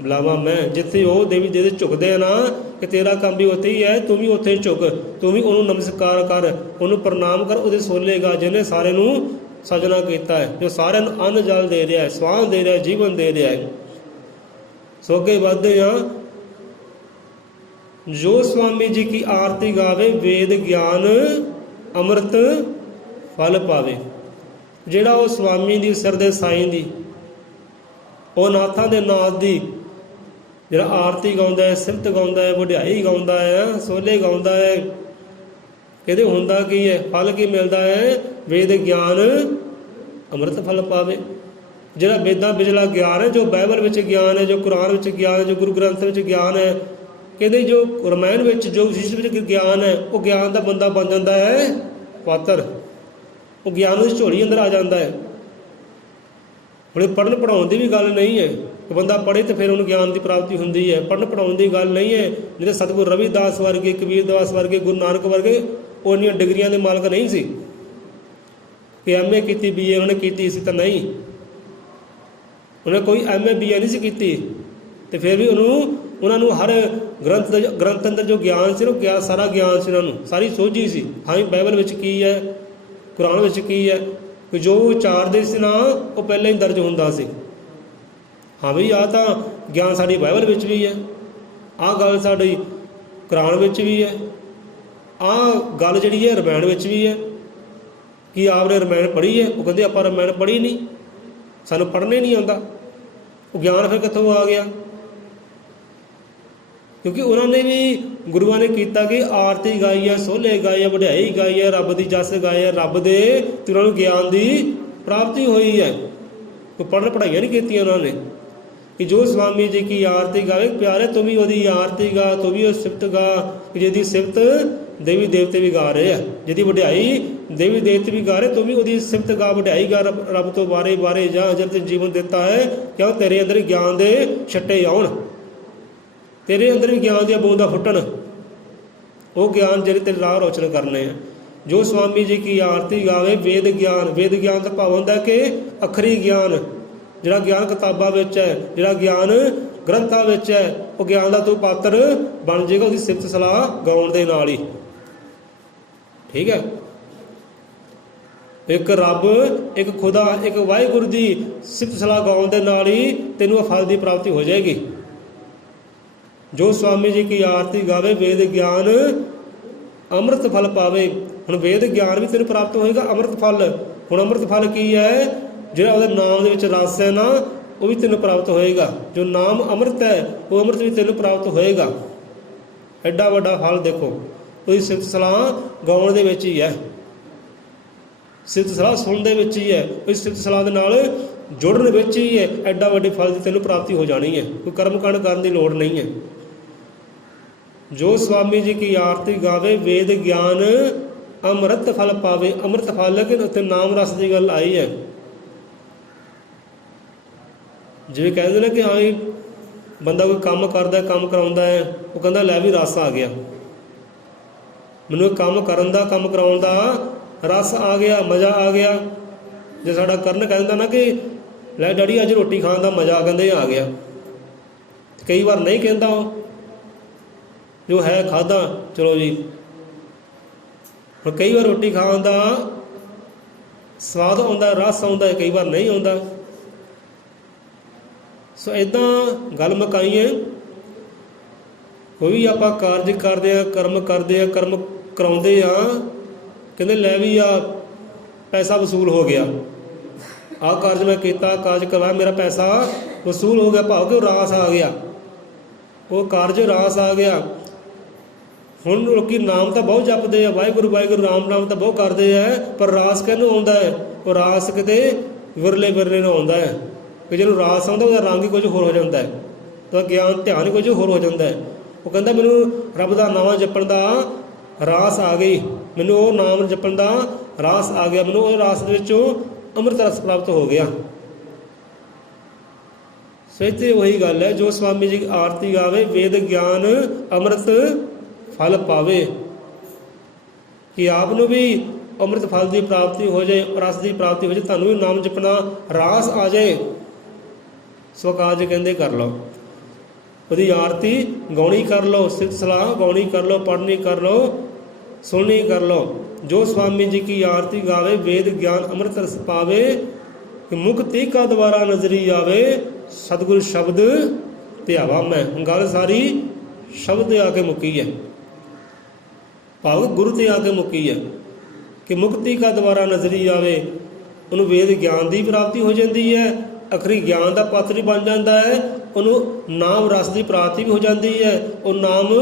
ਬੁਲਾਵਾ ਮੈਂ। ਜਿੱਥੇ ਉਹ ਦੇਵੀ ਦੇਵਤੇ ਝੁਕਦੇ ਆ ਨਾ, ਕਿ ਤੇਰਾ ਕੰਮ ਵੀ ਉੱਥੇ ਹੀ ਹੈ, ਤੂੰ ਵੀ ਉੱਥੇ ਝੁਕ, ਤੂੰ ਵੀ ਉਹਨੂੰ ਨਮਸਕਾਰ ਕਰ, ਉਹਨੂੰ ਪ੍ਰਣਾਮ ਕਰ, ਉਹਦੇ ਸੋਲੇਗਾ ਜਿਹਨੇ ਸਾਰੇ ਨੂੰ ਸਜਣਾ ਕੀਤਾ ਹੈ, ਜੋ ਸਾਰਿਆਂ ਨੂੰ ਅੰਨ ਜਲ ਦੇ ਰਿਹਾ ਹੈ, ਸਵਾਹ ਦੇ ਰਿਹਾ, ਜੀਵਨ ਦੇ ਰਿਹਾ ਹੈ। ਸੋ ਅੱਗੇ ਵੱਧਦੇ ਹਾਂ। ਜੋ स्वामी जी की आरती गावे, वेद ज्ञान अमृत फल पावे। ਜਿਹੜਾ ਉਹ ਸਵਾਮੀ ਦੀ ਸਿਰ ਦੇ ਸਾਈਂ ਦੀ, ਉਹ ਨਾਥਾਂ ਦੇ ਨਾਥ ਦੀ ਜਿਹੜਾ ਆਰਤੀ ਗਾਉਂਦਾ ਹੈ, ਸਿਫਤ ਗਾਉਂਦਾ ਹੈ, ਵਡਿਆਈ ਗਾਉਂਦਾ ਹੈ, ਸੋਲੇ ਗਾਉਂਦਾ ਹੈ, ਕਹਿੰਦੇ ਹੁੰਦਾ ਕੀ ਹੈ, ਫਲ ਕੀ ਮਿਲਦਾ ਹੈ? ਵੇਦ ਗਿਆਨ ਅੰਮ੍ਰਿਤ ਫਲ ਪਾਵੇ। ਜਿਹੜਾ ਵੇਦਾਂ ਵਿਚਲਾ ਗਿਆਨ ਹੈ, ਜੋ ਬਾਈਬਲ ਵਿੱਚ ਗਿਆਨ ਹੈ, ਜੋ ਕੁਰਾਨ ਵਿੱਚ ਗਿਆਨ ਹੈ, ਜੋ ਗੁਰੂ ਗ੍ਰੰਥ ਵਿੱਚ ਗਿਆਨ ਹੈ, ਕਹਿੰਦੇ ਜੋ ਰਮਾਇਣ ਵਿੱਚ, ਜੋ ਵਿਸ਼ਿਸ਼ਟ ਵਿੱਚ ਗਿਆਨ ਹੈ, ਉਹ ਗਿਆਨ ਦਾ ਬੰਦਾ ਬਣ ਜਾਂਦਾ ਹੈ ਪਾਤਰ, ਉਹ ਗਿਆਨ ਉਹਦੀ ਝੋਲੀ ਅੰਦਰ ਆ ਜਾਂਦਾ ਹੈ। ਹੁਣ ਪੜ੍ਹਨ ਪੜ੍ਹਾਉਣ ਦੀ ਵੀ ਗੱਲ ਨਹੀਂ ਹੈ ਕਿ ਬੰਦਾ ਪੜ੍ਹੇ ਅਤੇ ਫਿਰ ਉਹਨੂੰ ਗਿਆਨ ਦੀ ਪ੍ਰਾਪਤੀ ਹੁੰਦੀ ਹੈ, ਪੜ੍ਹਨ ਪੜ੍ਹਾਉਣ ਦੀ ਗੱਲ ਨਹੀਂ ਹੈ। ਜਿਹੜੇ ਸਤਿਗੁਰੂ ਰਵਿਦਾਸ ਵਰਗੇ, ਕਬੀਰਦਾਸ ਵਰਗੇ, ਗੁਰੂ ਨਾਨਕ ਵਰਗੇ ਉਹ ਇੰਨੀਆਂ ਡਿਗਰੀਆਂ ਦੇ ਮਾਲਕ ਨਹੀਂ ਸੀ ਕਿ MA ਕੀਤੀ, BA ਉਹਨੇ ਕੀਤੀ ਸੀ, ਤਾਂ ਨਹੀਂ, ਉਹਨੇ ਕੋਈ MA BA ਨਹੀਂ ਸੀ ਕੀਤੀ, ਅਤੇ ਫਿਰ ਵੀ ਉਹਨਾਂ ਨੂੰ ਹਰ ਗ੍ਰੰਥ ਅੰਦਰ ਜੋ ਗਿਆਨ ਸੀ, ਉਹ ਸਾਰਾ ਗਿਆਨ ਸੀ, ਉਹਨਾਂ ਨੂੰ ਸਾਰੀ ਸੋਝੀ ਸੀ। ਹਾਂ ਬਾਈਬਲ ਵਿੱਚ ਕੀ ਹੈ, ਕੁਰਾਨ ਵਿੱਚ ਕੀ ਹੈ, ਕਿ ਜੋ ਉਚਾਰਦੇ ਸੀ ਨਾ, ਉਹ ਪਹਿਲਾਂ ਹੀ ਦਰਜ ਹੁੰਦਾ ਸੀ। ਹਾਂ ਬਈ ਆਹ ਤਾਂ ਗਿਆਨ ਸਾਡੀ ਬਾਈਬਲ ਵਿੱਚ ਵੀ ਹੈ, ਆਹ ਗੱਲ ਸਾਡੀ ਕੁਰਾਨ ਵਿੱਚ ਵੀ ਹੈ, ਆਹ ਗੱਲ ਜਿਹੜੀ ਹੈ ਰਮਾਇਣ ਵਿੱਚ ਵੀ ਹੈ। ਕੀ ਆਪ ਨੇ ਰਮਾਇਣ ਪੜ੍ਹੀ ਹੈ? ਉਹ ਕਹਿੰਦੇ ਆਪਾਂ ਰਮਾਇਣ ਪੜ੍ਹੀ ਨਹੀਂ, ਸਾਨੂੰ ਪੜ੍ਹਨੇ ਨਹੀਂ ਆਉਂਦਾ। ਉਹ ਗਿਆਨ ਫਿਰ ਕਿੱਥੋਂ ਆ ਗਿਆ? ਕਿਉਂਕਿ ਉਹਨਾਂ ਨੇ ਵੀ, ਗੁਰੂਆਂ ਨੇ ਕੀਤਾ ਕਿ ਆਰਤੀ ਗਾਈ ਹੈ, ਸੋਲੇ ਗਾਏ ਹੈ, ਵਡਿਆਈ ਗਾਈ ਹੈ, ਰੱਬ ਦੀ ਜਸ ਗਾਏ ਹੈ, ਰੱਬ ਦੇ, ਅਤੇ ਉਹਨਾਂ ਨੂੰ ਗਿਆਨ ਦੀ ਪ੍ਰਾਪਤੀ ਹੋਈ ਹੈ। ਕੋਈ ਪੜ੍ਹਨ ਪੜ੍ਹਾਈਆਂ ਨਹੀਂ ਕੀਤੀਆਂ ਉਹਨਾਂ ਨੇ। ਕਿ ਜੋ ਸਵਾਮੀ ਜੀ ਕੀ ਆਰਤੀ ਗਾਵੇ, ਪਿਆਰੇ ਤੂੰ ਵੀ ਉਹਦੀ ਆਰਤੀ ਗਾ, ਤੂੰ ਵੀ ਉਹ ਸਿਫਤ ਗਾ, ਕਿ ਜਿਹਦੀ ਸਿਫਤ ਦੇਵੀ ਦੇਵਤੇ ਵੀ ਗਾ ਰਹੇ ਆ, ਜਿਹਦੀ ਵਡਿਆਈ ਦੇਵੀ ਦੇਵਤੇ ਵੀ ਗਾ ਰਹੇ, ਤੂੰ ਵੀ ਉਹਦੀ ਸਿਫਤ ਗਾ, ਵਡਿਆਈ ਗਾ। ਰੱਬ ਤੋਂ ਬਾਰੇ ਬਾਰੇ ਜਾਂ ਅਜਰ ਤੇ ਜੀਵਨ ਦਿੱਤਾ ਹੈ, ਕਿਉਂ ਤੇਰੇ ਅੰਦਰ ਗਿਆਨ ਦੇ ਛੱਟੇ ਆਉਣ, ਤੇਰੇ ਅੰਦਰ ਵੀ ਗਿਆਨ ਦੀਆਂ ਬੂੰਦਾਂ ਫੁੱਟਣ, ਉਹ ਗਿਆਨ ਜਿਹੜੇ ਤੇਰੇ ਰਾਹ ਰੋਸ਼ਨ ਕਰਨੇ ਆ। ਜੋ ਸਵਾਮੀ ਜੀ ਕੀ ਆਰਤੀ ਗਾਵੇ, ਵੇਦ ਗਿਆਨ ਦਾ ਭਾਵ ਹੁੰਦਾ ਕਿ ਅੱਖਰੀ ਗਿਆਨ, ਜਿਹੜਾ ਗਿਆਨ ਕਿਤਾਬਾਂ ਵਿੱਚ ਹੈ, ਜਿਹੜਾ ਗਿਆਨ ਗ੍ਰੰਥਾਂ ਵਿੱਚ ਹੈ, ਉਹ ਗਿਆਨ ਦਾ ਤੂੰ ਪਾਤਰ ਬਣ ਜਾਏਗਾ ਉਹਦੀ ਸਿਫਤ ਸਲਾਹ ਗਾਉਣ ਦੇ ਨਾਲ ਹੀ। ਠੀਕ ਹੈ। ਇੱਕ ਰੱਬ, ਇੱਕ ਖੁਦਾ, ਇੱਕ ਵਾਹਿਗੁਰੂ ਦੀ ਸਿਫਤ ਸਲਾਹ ਗਾਉਣ ਦੇ ਨਾਲ ਹੀ ਤੈਨੂੰ ਉਹ ਫਲ ਦੀ ਪ੍ਰਾਪਤੀ ਹੋ ਜਾਏਗੀ। ਜੋ ਸਵਾਮੀ ਜੀ ਕੀ ਆਰਤੀ ਗਾਵੇ, ਵੇਦ ਗਿਆਨ ਅੰਮ੍ਰਿਤ ਫਲ ਪਾਵੇ। ਹੁਣ ਵੇਦ ਗਿਆਨ ਵੀ ਤੈਨੂੰ ਪ੍ਰਾਪਤ ਹੋਏਗਾ, ਅੰਮ੍ਰਿਤ ਫਲ। ਹੁਣ ਅੰਮ੍ਰਿਤ ਫਲ ਕੀ ਹੈ? ਜਿਹੜਾ ਉਹਦੇ ਨਾਮ ਦੇ ਵਿੱਚ ਰਸ ਹੈ ਨਾ, ਉਹ ਵੀ ਤੈਨੂੰ ਪ੍ਰਾਪਤ ਹੋਏਗਾ। ਜੋ ਨਾਮ ਅੰਮ੍ਰਿਤ ਹੈ, ਉਹ ਅੰਮ੍ਰਿਤ ਵੀ ਤੈਨੂੰ ਪ੍ਰਾਪਤ ਹੋਏਗਾ। ਐਡਾ ਵੱਡਾ ਫਲ ਦੇਖੋ ਉਹਦੀ ਸਿਫਤ ਸਲਾਹ ਗਾਉਣ ਦੇ ਵਿੱਚ ਹੀ ਹੈ, ਸਿਫਤ ਸਲਾਹ ਸੁਣਨ ਦੇ ਵਿੱਚ ਹੀ ਹੈ, ਉਸ ਸਿਫਤ ਸਲਾਹ ਦੇ ਨਾਲ ਜੁੜਨ ਵਿੱਚ ਹੀ ਹੈ। ਐਡਾ ਵੱਡੇ ਫਲ ਦੀ ਤੈਨੂੰ ਪ੍ਰਾਪਤੀ ਹੋ ਜਾਣੀ ਹੈ, ਕੋਈ ਕਰਮਕਾਂਡ ਕਰਨ ਦੀ ਲੋੜ ਨਹੀਂ ਹੈ। ਜੋ ਸਵਾਮੀ ਜੀ ਕੀ ਆਰਤੀ ਗਾਵੇ, ਵੇਦ ਗਿਆਨ ਅੰਮ੍ਰਿਤ ਫਲ ਪਾਵੇ। ਅੰਮ੍ਰਿਤ ਫਲ ਹੈ ਕਿ ਉੱਥੇ ਨਾਮ ਰਸ ਦੀ ਗੱਲ ਆਈ ਹੈ। ਜਿਵੇਂ ਕਹਿੰਦੇ ਨੇ ਕਿ ਹਾਂ ਜੀ ਬੰਦਾ ਕੋਈ ਕੰਮ ਕਰਦਾ, ਕੰਮ ਕਰਾਉਂਦਾ ਹੈ, ਉਹ ਕਹਿੰਦਾ ਲੈ ਵੀ ਰਸ ਆ ਗਿਆ, ਮੈਨੂੰ ਕੰਮ ਕਰਨ ਦਾ, ਕੰਮ ਕਰਾਉਣ ਦਾ ਰਸ ਆ ਗਿਆ, ਮਜ਼ਾ ਆ ਗਿਆ। ਜੇ ਸਾਡਾ ਕਰਨ ਕਹਿੰਦਾ ਨਾ ਕਿ ਲੈ ਡੈਡੀ ਅੱਜ ਰੋਟੀ ਖਾਣ ਦਾ ਮਜ਼ਾ ਕਹਿੰਦੇ ਆ ਗਿਆ, ਕਈ ਵਾਰ ਨਹੀਂ ਕਹਿੰਦਾ, ਉਹ ਜੋ ਹੈ ਖਾਧਾ ਚਲੋ ਜੀ। ਹੁਣ ਕਈ ਵਾਰ ਰੋਟੀ ਖਾਣ ਦਾ ਸਵਾਦ ਆਉਂਦਾ, ਰਸ ਆਉਂਦਾ, ਕਈ ਵਾਰ ਨਹੀਂ ਆਉਂਦਾ। ਸੋ ਇੱਦਾਂ ਗੱਲ ਮੁਕਾਈਏ। ਕੋਈ ਵੀ ਆਪਾਂ ਕਾਰਜ ਕਰਦੇ ਹਾਂ, ਕਰਮ ਕਰਦੇ ਹਾਂ, ਕਰਮ ਕਰਾਉਂਦੇ ਹਾਂ, ਕਹਿੰਦੇ ਲੈ ਵੀ ਆ ਪੈਸਾ ਵਸੂਲ ਹੋ ਗਿਆ, ਆਹ ਕਾਰਜ ਮੈਂ ਕੀਤਾ, ਕਾਰਜ ਕਰਵਾਇਆ, ਮੇਰਾ ਪੈਸਾ ਵਸੂਲ ਹੋ ਗਿਆ, ਭਾਵ ਕਿ ਉਹ ਰਾਸ ਆ ਗਿਆ, ਉਹ ਕਾਰਜ ਰਾਸ ਆ ਗਿਆ। ਹੁਣ ਲੋਕੀ ਨਾਮ ਤਾਂ ਬਹੁਤ ਜਪਦੇ ਆ, ਵਾਹਿਗੁਰੂ ਵਾਹਿਗੁਰੂ ਰਾਮ ਨਾਮ ਤਾਂ ਬਹੁਤ ਕਰਦੇ ਆ, ਪਰ ਰਾਸ ਕਿਹਨੂੰ ਆਉਂਦਾ ਹੈ? ਉਹ ਰਾਸ ਕਿਤੇ ਵਿਰਲੇ ਵਿਰਲੇ ਨੂੰ ਆਉਂਦਾ ਹੈ। ਕਿ ਜਿਹਨੂੰ ਰਾਸ ਆਉਂਦਾ ਉਹਦਾ ਰੰਗ ਹੀ ਕੁਝ ਹੋਰ ਹੋ ਜਾਂਦਾ ਹੈ, ਉਹਦਾ ਗਿਆਨ ਧਿਆਨ ਹੀ ਕੁਝ ਹੋਰ ਹੋ ਜਾਂਦਾ ਹੈ। ਉਹ ਕਹਿੰਦਾ ਮੈਨੂੰ ਰੱਬ ਦਾ ਨਾਮ ਜਪਣ ਦਾ ਰਾਸ ਆ ਗਈ, ਮੈਨੂੰ ਉਹ ਨਾਮ ਜਪਣ ਦਾ ਰਾਸ ਆ ਗਿਆ, ਮੈਨੂੰ ਉਹ ਰਾਸ ਦੇ ਵਿੱਚੋਂ ਅੰਮ੍ਰਿਤ ਰਸ ਪ੍ਰਾਪਤ ਹੋ ਗਿਆ। ਸੋ ਇੱਥੇ ਉਹੀ ਗੱਲ ਹੈ, ਜੋ ਸਵਾਮੀ ਜੀ ਆਰਤੀ ਗਾਵੇ, ਵੇਦ ਗਿਆਨ ਅੰਮ੍ਰਿਤ ਫਲ ਪਾਵੇ। ਕਿ ਆਪ ਨੂੰ ਵੀ ਅੰਮ੍ਰਿਤ ਫਲ ਦੀ ਪ੍ਰਾਪਤੀ ਹੋ ਜਾਏ, ਰਸ ਦੀ ਪ੍ਰਾਪਤੀ ਹੋ ਜਾਏ, ਤੁਹਾਨੂੰ ਵੀ ਨਾਮ ਜਪਣਾ ਰਾਸ ਆ ਜਾਏ। ਸੋ ਕਾਰਜ ਕਹਿੰਦੇ ਕਰ ਲਓ, ਉਹਦੀ ਆਰਤੀ ਗਾਉਣੀ ਕਰ ਲਓ, ਸਿਫਤ ਸਲਾਹ ਗਾਉਣੀ ਕਰ ਲਓ, ਪੜ੍ਹਨੀ ਕਰ ਲਓ, ਸੁਣਨੀ ਕਰ ਲਓ। ਜੋ स्वामी जी की आरती गावे, वेद ज्ञान अमृत रस पावे, मुक्ति का द्वारा नजरी आवे, सतगुरु शब्द ध्यावा मैं। गल सारी शब्द आके मुकी है, भाव गुरु ते आके मुकी है कि मुक्ति का द्वारा नजरी आवे, उन्होंने वेद ज्ञान की प्राप्ति हो जाती है, अखरी ज्ञान का पात्र बन जाता है, उन्होंने नाम रस की प्राप्ति भी हो जाती है, और नाम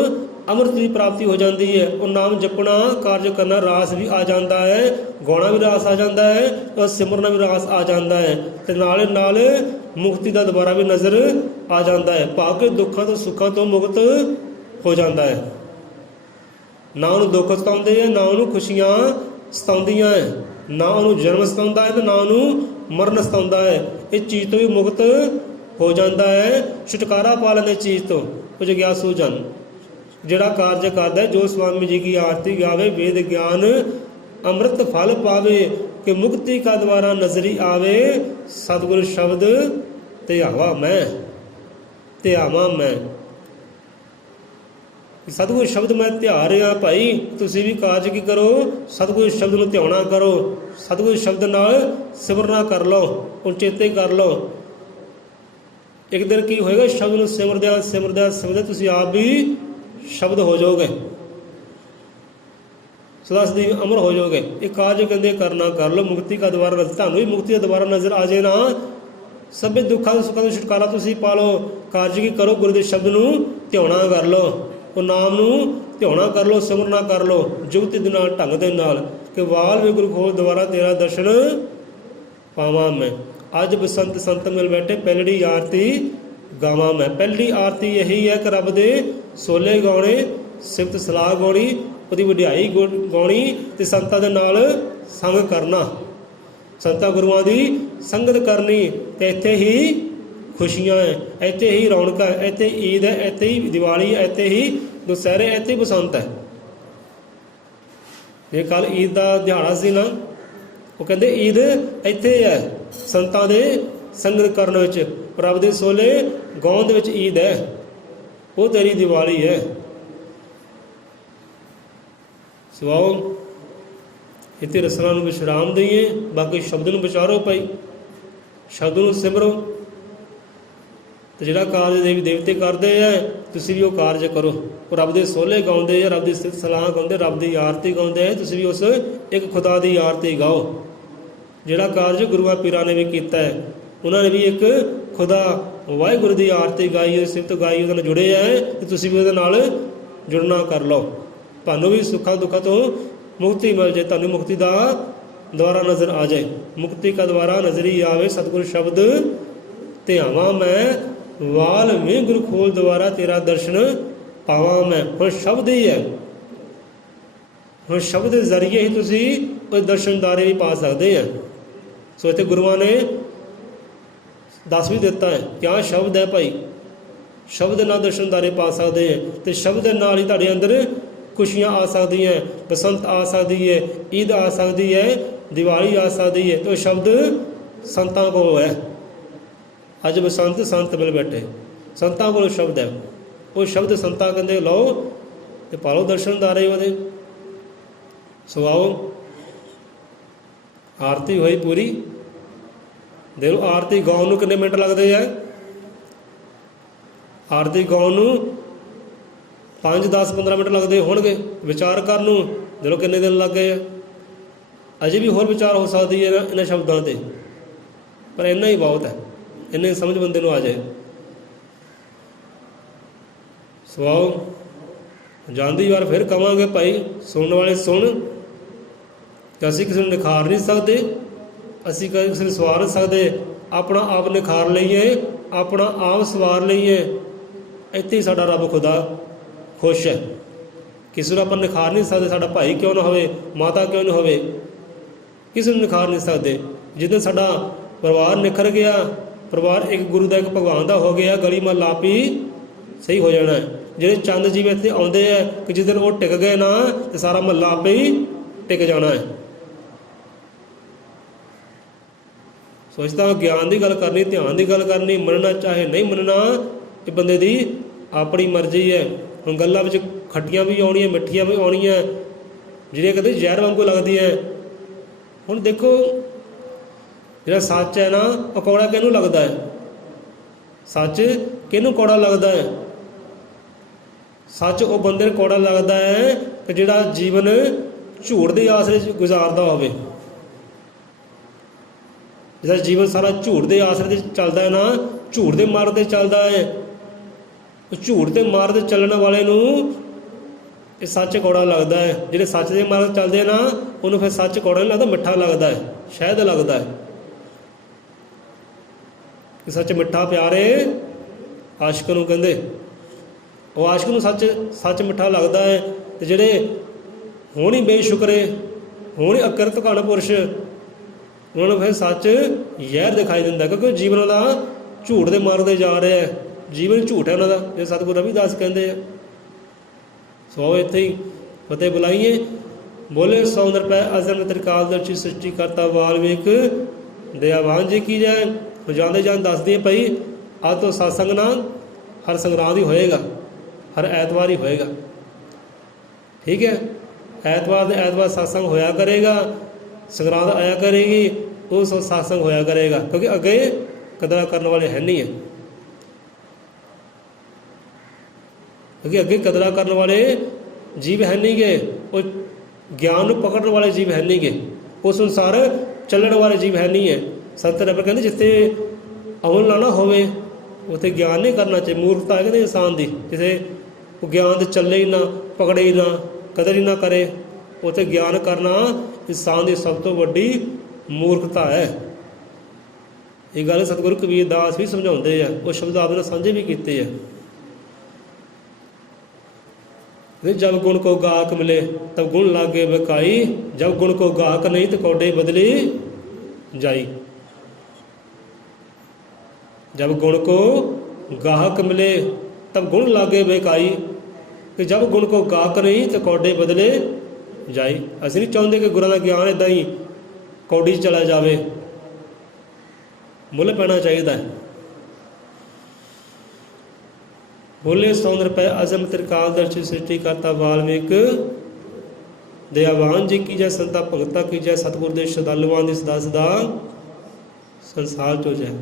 अमृत की प्राप्ति हो जाती है, और नाम जपना कार्य करना रास भी आ जाता है, गाना भी रास आ जाता है, और सिमरना भी रास आ जाता है, तो नाले नाल मुक्ति का दोबारा भी नज़र आ जाता है, भाव के दुखों तो सुखों तो मुक्त हो जाता है। ना उन्होंने दुख सताते हैं, ना उन्होंने खुशियाँ सताउंदियां है, ना उन्होंने जन्म सताता है, तो ना उन्होंने मरण सताता है। इस चीज़ तो भी मुक्त हो जाता है, छुटकारा पा लेंगे चीज़ तो। कुछ जिज्ञासु जन जिहड़ा कार्य करता है, जो स्वामी जी की आरती गावे, वेद ज्ञान अमृत फल पावे, कि मुक्ति का द्वारा नजरी आवे, सतगुरु शब्द ध्यावा मैं, ध्यावा मैं। सतगुरु शब्द मैं ध्या रहा भाई, तुसीं भी कार्य की करो, सतगुरु शब्द नूं ध्याना करो, सतगुरु शब्द नाल सिमरना कर लो, उचेते कर लो। एक दिन की होएगा, शब्द नूं सिमरदे सिमरदे सिमरदे तुसीं आप भी शब्द हो जाओगे, सदा सदी अमर हो जाओगे। एक कार्य कहते करना कर लो, मुक्ति का द्वारा, तुहानूं भी मुक्ति का द्वारा नजर आ जाए ना, सभे दुखों सुखों तो छुटकारा तुसीं पा लो। कार्य की करो, गुरु के शब्द नूं ध्याना कर लो, और नाम नूं ध्याना कर लो, सिमरना कर लो जुगती दे नाल ढंग दे नाल, कि वाल वे गुरु खोल द्वारा तेरा दर्शन पावां मैं। अज बसंत संत मिल बैठे, पहली आरती गावां मैं। पहली आरती यही है कि रब दे सोले गाने, सिफत सलाह गाउणी, ਉਹਦੀ ਵਡਿਆਈ ਗਾਉਣੀ, ਤੇ ਸੰਤਾਂ ਦੇ ਨਾਲ ਸੰਗ ਕਰਨਾ, ਸੰਤਾਂ ਗੁਰੂਆਂ ਦੀ ਸੰਗਤ ਕਰਨੀ। ਤੇ ਇੱਥੇ ਹੀ ਖੁਸ਼ੀਆਂ ਹੈ, ਇੱਥੇ ਹੀ ਰੌਣਕਾਂ ਹੈ, ਇੱਥੇ ਈਦ ਹੈ, ਇੱਥੇ ਹੀ ਦੀਵਾਲੀ ਹੈ, ਇੱਥੇ ਹੀ ਦੁਸਹਿਰੇ, ਇੱਥੇ ਹੀ ਬਸੰਤ ਹੈ। ਜੇ ਕੱਲ ਈਦ ਦਾ ਦਿਹਾੜਾ ਸੀ ਨਾ, ਉਹ ਕਹਿੰਦੇ ਈਦ ਇੱਥੇ ਹੈ, ਸੰਤਾਂ ਦੇ ਸੰਗਤ ਕਰਨ ਵਿੱਚ, ਰੱਬ ਦੇ ਸੋਲੇ ਗਾਉਣ ਦੇ ਵਿੱਚ ਈਦ ਹੈ, ਉਹ ਤੇਰੀ ਦੀਵਾਲੀ ਹੈ। ਸਵਾਓ ਇੱਥੇ ਰਸਨਾ ਨੂੰ ਵਿਸ਼ਰਾਮ ਦਈਏ, ਬਾਕੀ ਸ਼ਬਦ ਨੂੰ ਵਿਚਾਰੋ ਭਾਈ, ਸ਼ਬਦ ਨੂੰ ਸਿਮਰੋ। ਤੇ ਜਿਹੜਾ ਕਾਰਜ ਦੇਵੀ ਦੇਵਤੇ ਕਰਦੇ ਆ, ਤੁਸੀਂ ਵੀ ਉਹ ਕਾਰਜ ਕਰੋ। ਉਹ ਰੱਬ ਦੇ ਸੋਲੇ ਗਾਉਂਦੇ ਆ, ਰੱਬ ਦੀ ਸਿਫਤ ਸਲਾਹ ਗਾਉਂਦੇ, ਰੱਬ ਦੀ ਆਰਤੀ ਗਾਉਂਦੇ ਆ, ਤੁਸੀਂ ਵੀ ਉਸ ਇੱਕ ਖੁਦਾ ਦੀ ਆਰਤੀ ਗਾਓ। ਜਿਹੜਾ ਕਾਰਜ ਗੁਰੂਆਂ ਪੀਰਾਂ ਨੇ ਵੀ ਕੀਤਾ ਹੈ, ਉਹਨਾਂ ਨੇ ਵੀ ਇੱਕ ਖੁਦਾ ਵਾਹਿਗੁਰੂ ਦੀ ਆਰਤੀ ਗਾਈ, ਸਿਫਤ ਗਾਈ, ਉਹਦੇ ਨਾਲ ਜੁੜੇ ਹੈ, ਤੇ ਤੁਸੀਂ ਵੀ ਉਹਦੇ ਨਾਲ ਜੁੜਨਾ ਕਰ ਲਓ। ਤੁਹਾਨੂੰ ਵੀ ਸੁੱਖਾਂ ਦੁੱਖਾਂ ਤੋਂ ਮੁਕਤੀ ਮਿਲ ਜਾਏ, ਤੁਹਾਨੂੰ ਮੁਕਤੀ ਦਾ ਦੁਆਰਾ ਨਜ਼ਰ ਆ ਜਾਏ। ਮੁਕਤੀ ਕਾ ਦੁਆਰਾ ਨਜ਼ਰੀ ਆਵੇ, ਸਤਿਗੁਰ ਸ਼ਬਦ ਧਿਆਵਾਂ ਮੈਂ, ਵਾਲਮੀਕ ਗੁਰੂ ਖੋਲ ਦੁਆਰਾ ਤੇਰਾ ਦਰਸ਼ਨ ਪਾਵਾਂ ਮੈਂ। ਹੁਣ ਸ਼ਬਦ ਹੀ ਹੈ, ਹੁਣ ਸ਼ਬਦ ਦੇ ਜ਼ਰੀਏ ਹੀ ਤੁਸੀਂ ਉਹ ਦਰਸ਼ਨਦਾਰੇ ਵੀ ਪਾ ਸਕਦੇ ਆ। ਸੋ ਇੱਥੇ ਗੁਰੂਆਂ ਨੇ ਦੱਸ ਵੀ ਦਿੱਤਾ ਹੈ, ਕਿਆ ਸ਼ਬਦ ਹੈ ਭਾਈ, ਸ਼ਬਦ ਨਾਲ ਦਰਸ਼ਨਦਾਰੇ ਪਾ ਸਕਦੇ ਹੈ, ਤੇ ਸ਼ਬਦ ਦੇ ਨਾਲ ਹੀ ਤੁਹਾਡੇ ਅੰਦਰ खुशियाँ आ सकती हैं, बसंत आ सकती है, ईद आ सकती है, दिवाली आ सकती है। तो शब्द संतां को है, अज बसंत संत मिल बैठे, संतां को शब्द है, वो शब्द संतां कहते लो तो पालो दर्शन दारे वो सुवाओ। ਆਰਤੀ ਹੋਈ ਪੂਰੀ। ਦੇਖ ਲਓ ਆਰਤੀ ਗਾਉਣ ਨੂੰ ਕਿੰਨੇ ਮਿੰਟ ਲੱਗਦੇ ਆ? ਆਰਤੀ ਗਾਉਣ ਨੂੰ 5 10 15 ਮਿੰਟ ਲੱਗਦੇ ਹੋਣਗੇ। ਵਿਚਾਰ ਕਰਨ ਨੂੰ ਦੇਖ ਲਓ ਕਿੰਨੇ ਦਿਨ ਲੱਗ ਗਏ ਆ। ਅਜੇ ਵੀ ਹੋਰ ਵਿਚਾਰ ਹੋ ਸਕਦੀ ਹੈ ਇਹਨਾਂ ਸ਼ਬਦਾਂ 'ਤੇ, ਪਰ ਇੰਨਾ ਹੀ ਬਹੁਤ ਹੈ, ਇੰਨੇ ਸਮਝ ਬੰਦੇ ਨੂੰ ਆ ਜਾਏ। ਸਵਾਓ ਜਾਂਦੀ ਵਾਰ ਫਿਰ ਕਵਾਂਗੇ ਭਾਈ ਸੁਣਨ ਵਾਲੇ ਸੁਣ, ਕਿ ਅਸੀਂ ਕਿਸੇ ਨੂੰ ਨਿਖਾਰ ਨਹੀਂ ਸਕਦੇ, ਅਸੀਂ ਕਿਸੇ ਨੂੰ ਸਵਾਰ ਨਹੀਂ ਸਕਦੇ। ਆਪਣਾ ਆਪ ਨਿਖਾਰ ਲਈਏ, ਆਪਣਾ ਆਪ ਸਵਾਰ ਲਈਏ, ਇੱਥੇ ਹੀ ਸਾਡਾ ਰੱਬ ਖੁਦਾ ਖੁਸ਼ ਹੈ। ਕਿਸੇ ਨੂੰ ਆਪਾਂ ਨਿਖਾਰ ਨਹੀਂ ਸਕਦੇ, ਸਾਡਾ ਭਾਈ ਕਿਉਂ ਨਾ ਹੋਵੇ, ਮਾਤਾ ਕਿਉਂ ਨਾ ਹੋਵੇ, ਕਿਸੇ ਨੂੰ ਨਿਖਾਰ ਨਹੀਂ ਸਕਦੇ। ਜਿੱਦਾਂ ਸਾਡਾ ਪਰਿਵਾਰ ਨਿਖਰ ਗਿਆ, ਪਰਿਵਾਰ ਇੱਕ ਗੁਰੂ ਦਾ ਇੱਕ ਭਗਵਾਨ ਦਾ ਹੋ ਗਿਆ, ਗਲੀ ਮਹੱਲਾ ਆਪ ਹੀ ਸਹੀ ਹੋ ਜਾਣਾ ਹੈ। ਜਿਹੜੇ ਚੰਦ ਜੀਵ ਇੱਥੇ ਆਉਂਦੇ ਹੈ ਕਿ ਜਿਸ ਦਿਨ ਉਹ ਟਿਕ ਗਏ ਨਾ, ਤੇ ਸਾਰਾ ਮਹੱਲਾ ਆਪੇ ਹੀ ਟਿਕ ਜਾਣਾ ਹੈ। ਸੋਚਦਾ ਗਿਆਨ ਦੀ ਗੱਲ ਕਰਨੀ, ਧਿਆਨ ਦੀ ਗੱਲ ਕਰਨੀ, ਮੰਨਣਾ ਚਾਹੇ ਨਹੀਂ ਮੰਨਣਾ, ਇਹ ਬੰਦੇ ਦੀ ਆਪਣੀ ਮਰਜ਼ੀ ਹੈ। ਹੁਣ ਗੱਲਾਂ ਵਿੱਚ ਖੱਟੀਆਂ ਵੀ ਆਉਣੀਆਂ, ਮਿੱਠੀਆਂ ਵੀ ਆਉਣੀਆਂ, ਜਿਹੜੀਆਂ ਕਦੇ ਜ਼ਹਿਰ ਵਾਂਗੂ ਲੱਗਦੀਆਂ। ਹੁਣ ਦੇਖੋ ਜਿਹੜਾ ਸੱਚ ਹੈ ਨਾ, ਉਹ ਕੌੜਾ ਕਿਹਨੂੰ ਲੱਗਦਾ ਹੈ? ਸੱਚ ਕਿਹਨੂੰ ਕੌੜਾ ਲੱਗਦਾ ਹੈ? ਸੱਚ ਉਹ ਬੰਦੇ ਨੂੰ ਕੌੜਾ ਲੱਗਦਾ ਹੈ ਕਿ ਜਿਹੜਾ ਜੀਵਨ ਝੂਠ ਦੇ ਆਸਰੇ 'ਚ ਗੁਜ਼ਾਰਦਾ ਹੋਵੇ। ਜਿਹਦਾ ਜੀਵਨ ਸਾਰਾ ਝੂਠ ਦੇ ਆਸਰੇ 'ਤੇ ਚੱਲਦਾ ਹੈ ਨਾ, ਝੂਠ ਦੇ ਮਾਰਗ 'ਤੇ ਚੱਲਦਾ ਹੈ, ਉਹ ਝੂਠ ਦੇ ਮਾਰਗ 'ਤੇ ਚੱਲਣ ਵਾਲੇ ਨੂੰ ਇਹ ਸੱਚ ਕੌੜਾ ਲੱਗਦਾ ਹੈ। ਜਿਹੜੇ ਸੱਚ ਦੇ ਮਾਰਗ 'ਤੇ ਚੱਲਦੇ ਨਾ, ਉਹਨੂੰ ਫਿਰ ਸੱਚ ਕੌੜਾ ਨਹੀਂ ਲੱਗਦਾ, ਮਿੱਠਾ ਲੱਗਦਾ ਹੈ, ਸ਼ਹਿਦ ਲੱਗਦਾ ਹੈ। ਕਿ ਸੱਚ ਮਿੱਠਾ ਪਿਆਰੇ ਆਸ਼ਕ ਨੂੰ ਕਹਿੰਦੇ, ਉਹ ਆਸ਼ਕ ਨੂੰ ਸੱਚ ਮਿੱਠਾ ਲੱਗਦਾ ਹੈ। ਅਤੇ ਜਿਹੜੇ ਹੁਣ ਹੀ ਬੇਸ਼ੁਕਰੇ, ਹੁਣ ਹੀ ਅਕਿਰਤ ਘਣ ਪੁਰਸ਼, ਉਹਨਾਂ ਨੂੰ ਫਿਰ ਸੱਚ ਜ਼ਹਿਰ ਦਿਖਾਈ ਦਿੰਦਾ, ਕਿਉਂਕਿ ਜੀਵਨ ਦਾ ਝੂਠ ਦੇ ਮਾਰਗ 'ਤੇ ਜਾ ਰਿਹਾ ਹੈ। ਜੀਵਨ ਝੂਠ ਹੈ ਉਹਨਾਂ ਦਾ, ਜੇ ਸਤਿਗੁਰੂ ਰਵਿਦਾਸ ਕਹਿੰਦੇ ਆ। ਸੋ ਇੱਥੇ ਹੀ ਫਤਿਹ ਬੁਲਾਈਏ। ਬੋਲੇ ਸੌ ਰੁਪਏ ਅਜ਼ਮ ਤ੍ਰਿਕਾਲ ਦਰਸ਼ੀ ਸ੍ਰਿਸ਼ਟੀ ਕਰਤਾ ਵਾਲਮੀਕ ਦਇਆਵਾਨ ਜੀ ਕੀ ਜੈ। ਜਾਂਦੇ ਜਾਣ ਦੱਸਦੀ ਹੈ ਭਾਈ, ਅੱਜ ਤੋਂ ਸਤਸੰਗ ਨਾਲ ਹਰ ਸੰਗਰਾਂਦ ਹੀ ਹੋਏਗਾ, ਹਰ ਐਤਵਾਰ ਹੀ ਹੋਏਗਾ। ਠੀਕ ਹੈ, ਐਤਵਾਰ ਦੇ ਐਤਵਾਰ ਸਤਸੰਗ ਹੋਇਆ ਕਰੇਗਾ, ਸੰਗਰਾਂਦ ਆਇਆ ਕਰੇਗੀ, ਉਹ ਸਤਸੰਗ ਹੋਇਆ ਕਰੇਗਾ, ਕਿਉਂਕਿ ਅੱਗੇ ਕਦਰਾਂ ਕਰਨ ਵਾਲੇ ਹੈ ਨਹੀਂ ਹੈ। ਕਿਉਂਕਿ ਅੱਗੇ ਕਦਰਾਂ ਕਰਨ ਵਾਲੇ ਜੀਵ ਹੈ ਨਹੀਂ ਗੇ, ਉਹ ਗਿਆਨ ਨੂੰ ਪਕੜਨ ਵਾਲੇ ਜੀਵ ਹੈ ਨਹੀਂ ਗੇ, ਉਸ ਅਨੁਸਾਰ ਚੱਲਣ ਵਾਲੇ ਜੀਵ ਹੈ ਨਹੀਂ ਹੈ। ਸੰਤ ਰਬ ਕਹਿੰਦੇ ਜਿੱਥੇ ਅਮਲ ਨਾ ਹੋਵੇ ਉੱਥੇ ਗਿਆਨ ਨਹੀਂ ਕਰਨਾ ਚਾਹੀਦਾ। ਮੂਰਖਤਾ ਹੈ ਕਹਿੰਦੇ ਇਨਸਾਨ ਦੀ, ਜਿੱਥੇ ਉਹ ਗਿਆਨ 'ਤੇ ਚੱਲੇ ਹੀ ਨਾ, ਪਕੜੇ ਹੀ ਨਾ, ਕਦਰ ਹੀ ਨਾ ਕਰੇ, ਉੱਥੇ ਗਿਆਨ ਕਰਨਾ ਇਨਸਾਨ ਦੀ ਸਭ ਤੋਂ ਵੱਡੀ ਮੂਰਖਤਾ ਹੈ। ਇਹ ਗੱਲ ਸਤਿਗੁਰੂ ਕਬੀਰ ਦਾਸ ਵੀ ਸਮਝਾਉਂਦੇ ਆ, ਉਹ ਸ਼ਬਦ ਆਪ ਨਾਲ ਸਾਂਝੇ ਵੀ ਕੀਤੇ ਆ। जब गुण को गाहक मिले तब गुण लागे बकाई, जब गुण को गाहक नहीं तो कौडे बदली जाई। जब गुण को गाहक मिले तब गुण लागे बेकाई, कि जब गुण को गाहक नहीं तो कौडे बदले जाई। ਅਸੀਂ ਨਹੀਂ ਚਾਹੁੰਦੇ ਕਿ ਗੁਰਾਂ ਦਾ ਗਿਆਨ ਇੱਦਾਂ ਹੀ ਕੌਡੀ 'ਚ ਚਲਾ ਜਾਵੇ, ਮੁੱਲ ਪੈਣਾ ਚਾਹੀਦਾ ਹੈ। बोले सौंदर पै अजम त्रिकाल दर्शी सृष्टि करता वाल्मीक दयावान जी की जय। संता भगता की जय। सतगुर दे श्रद्धालुआं दी सदा सदा संसार चो जय।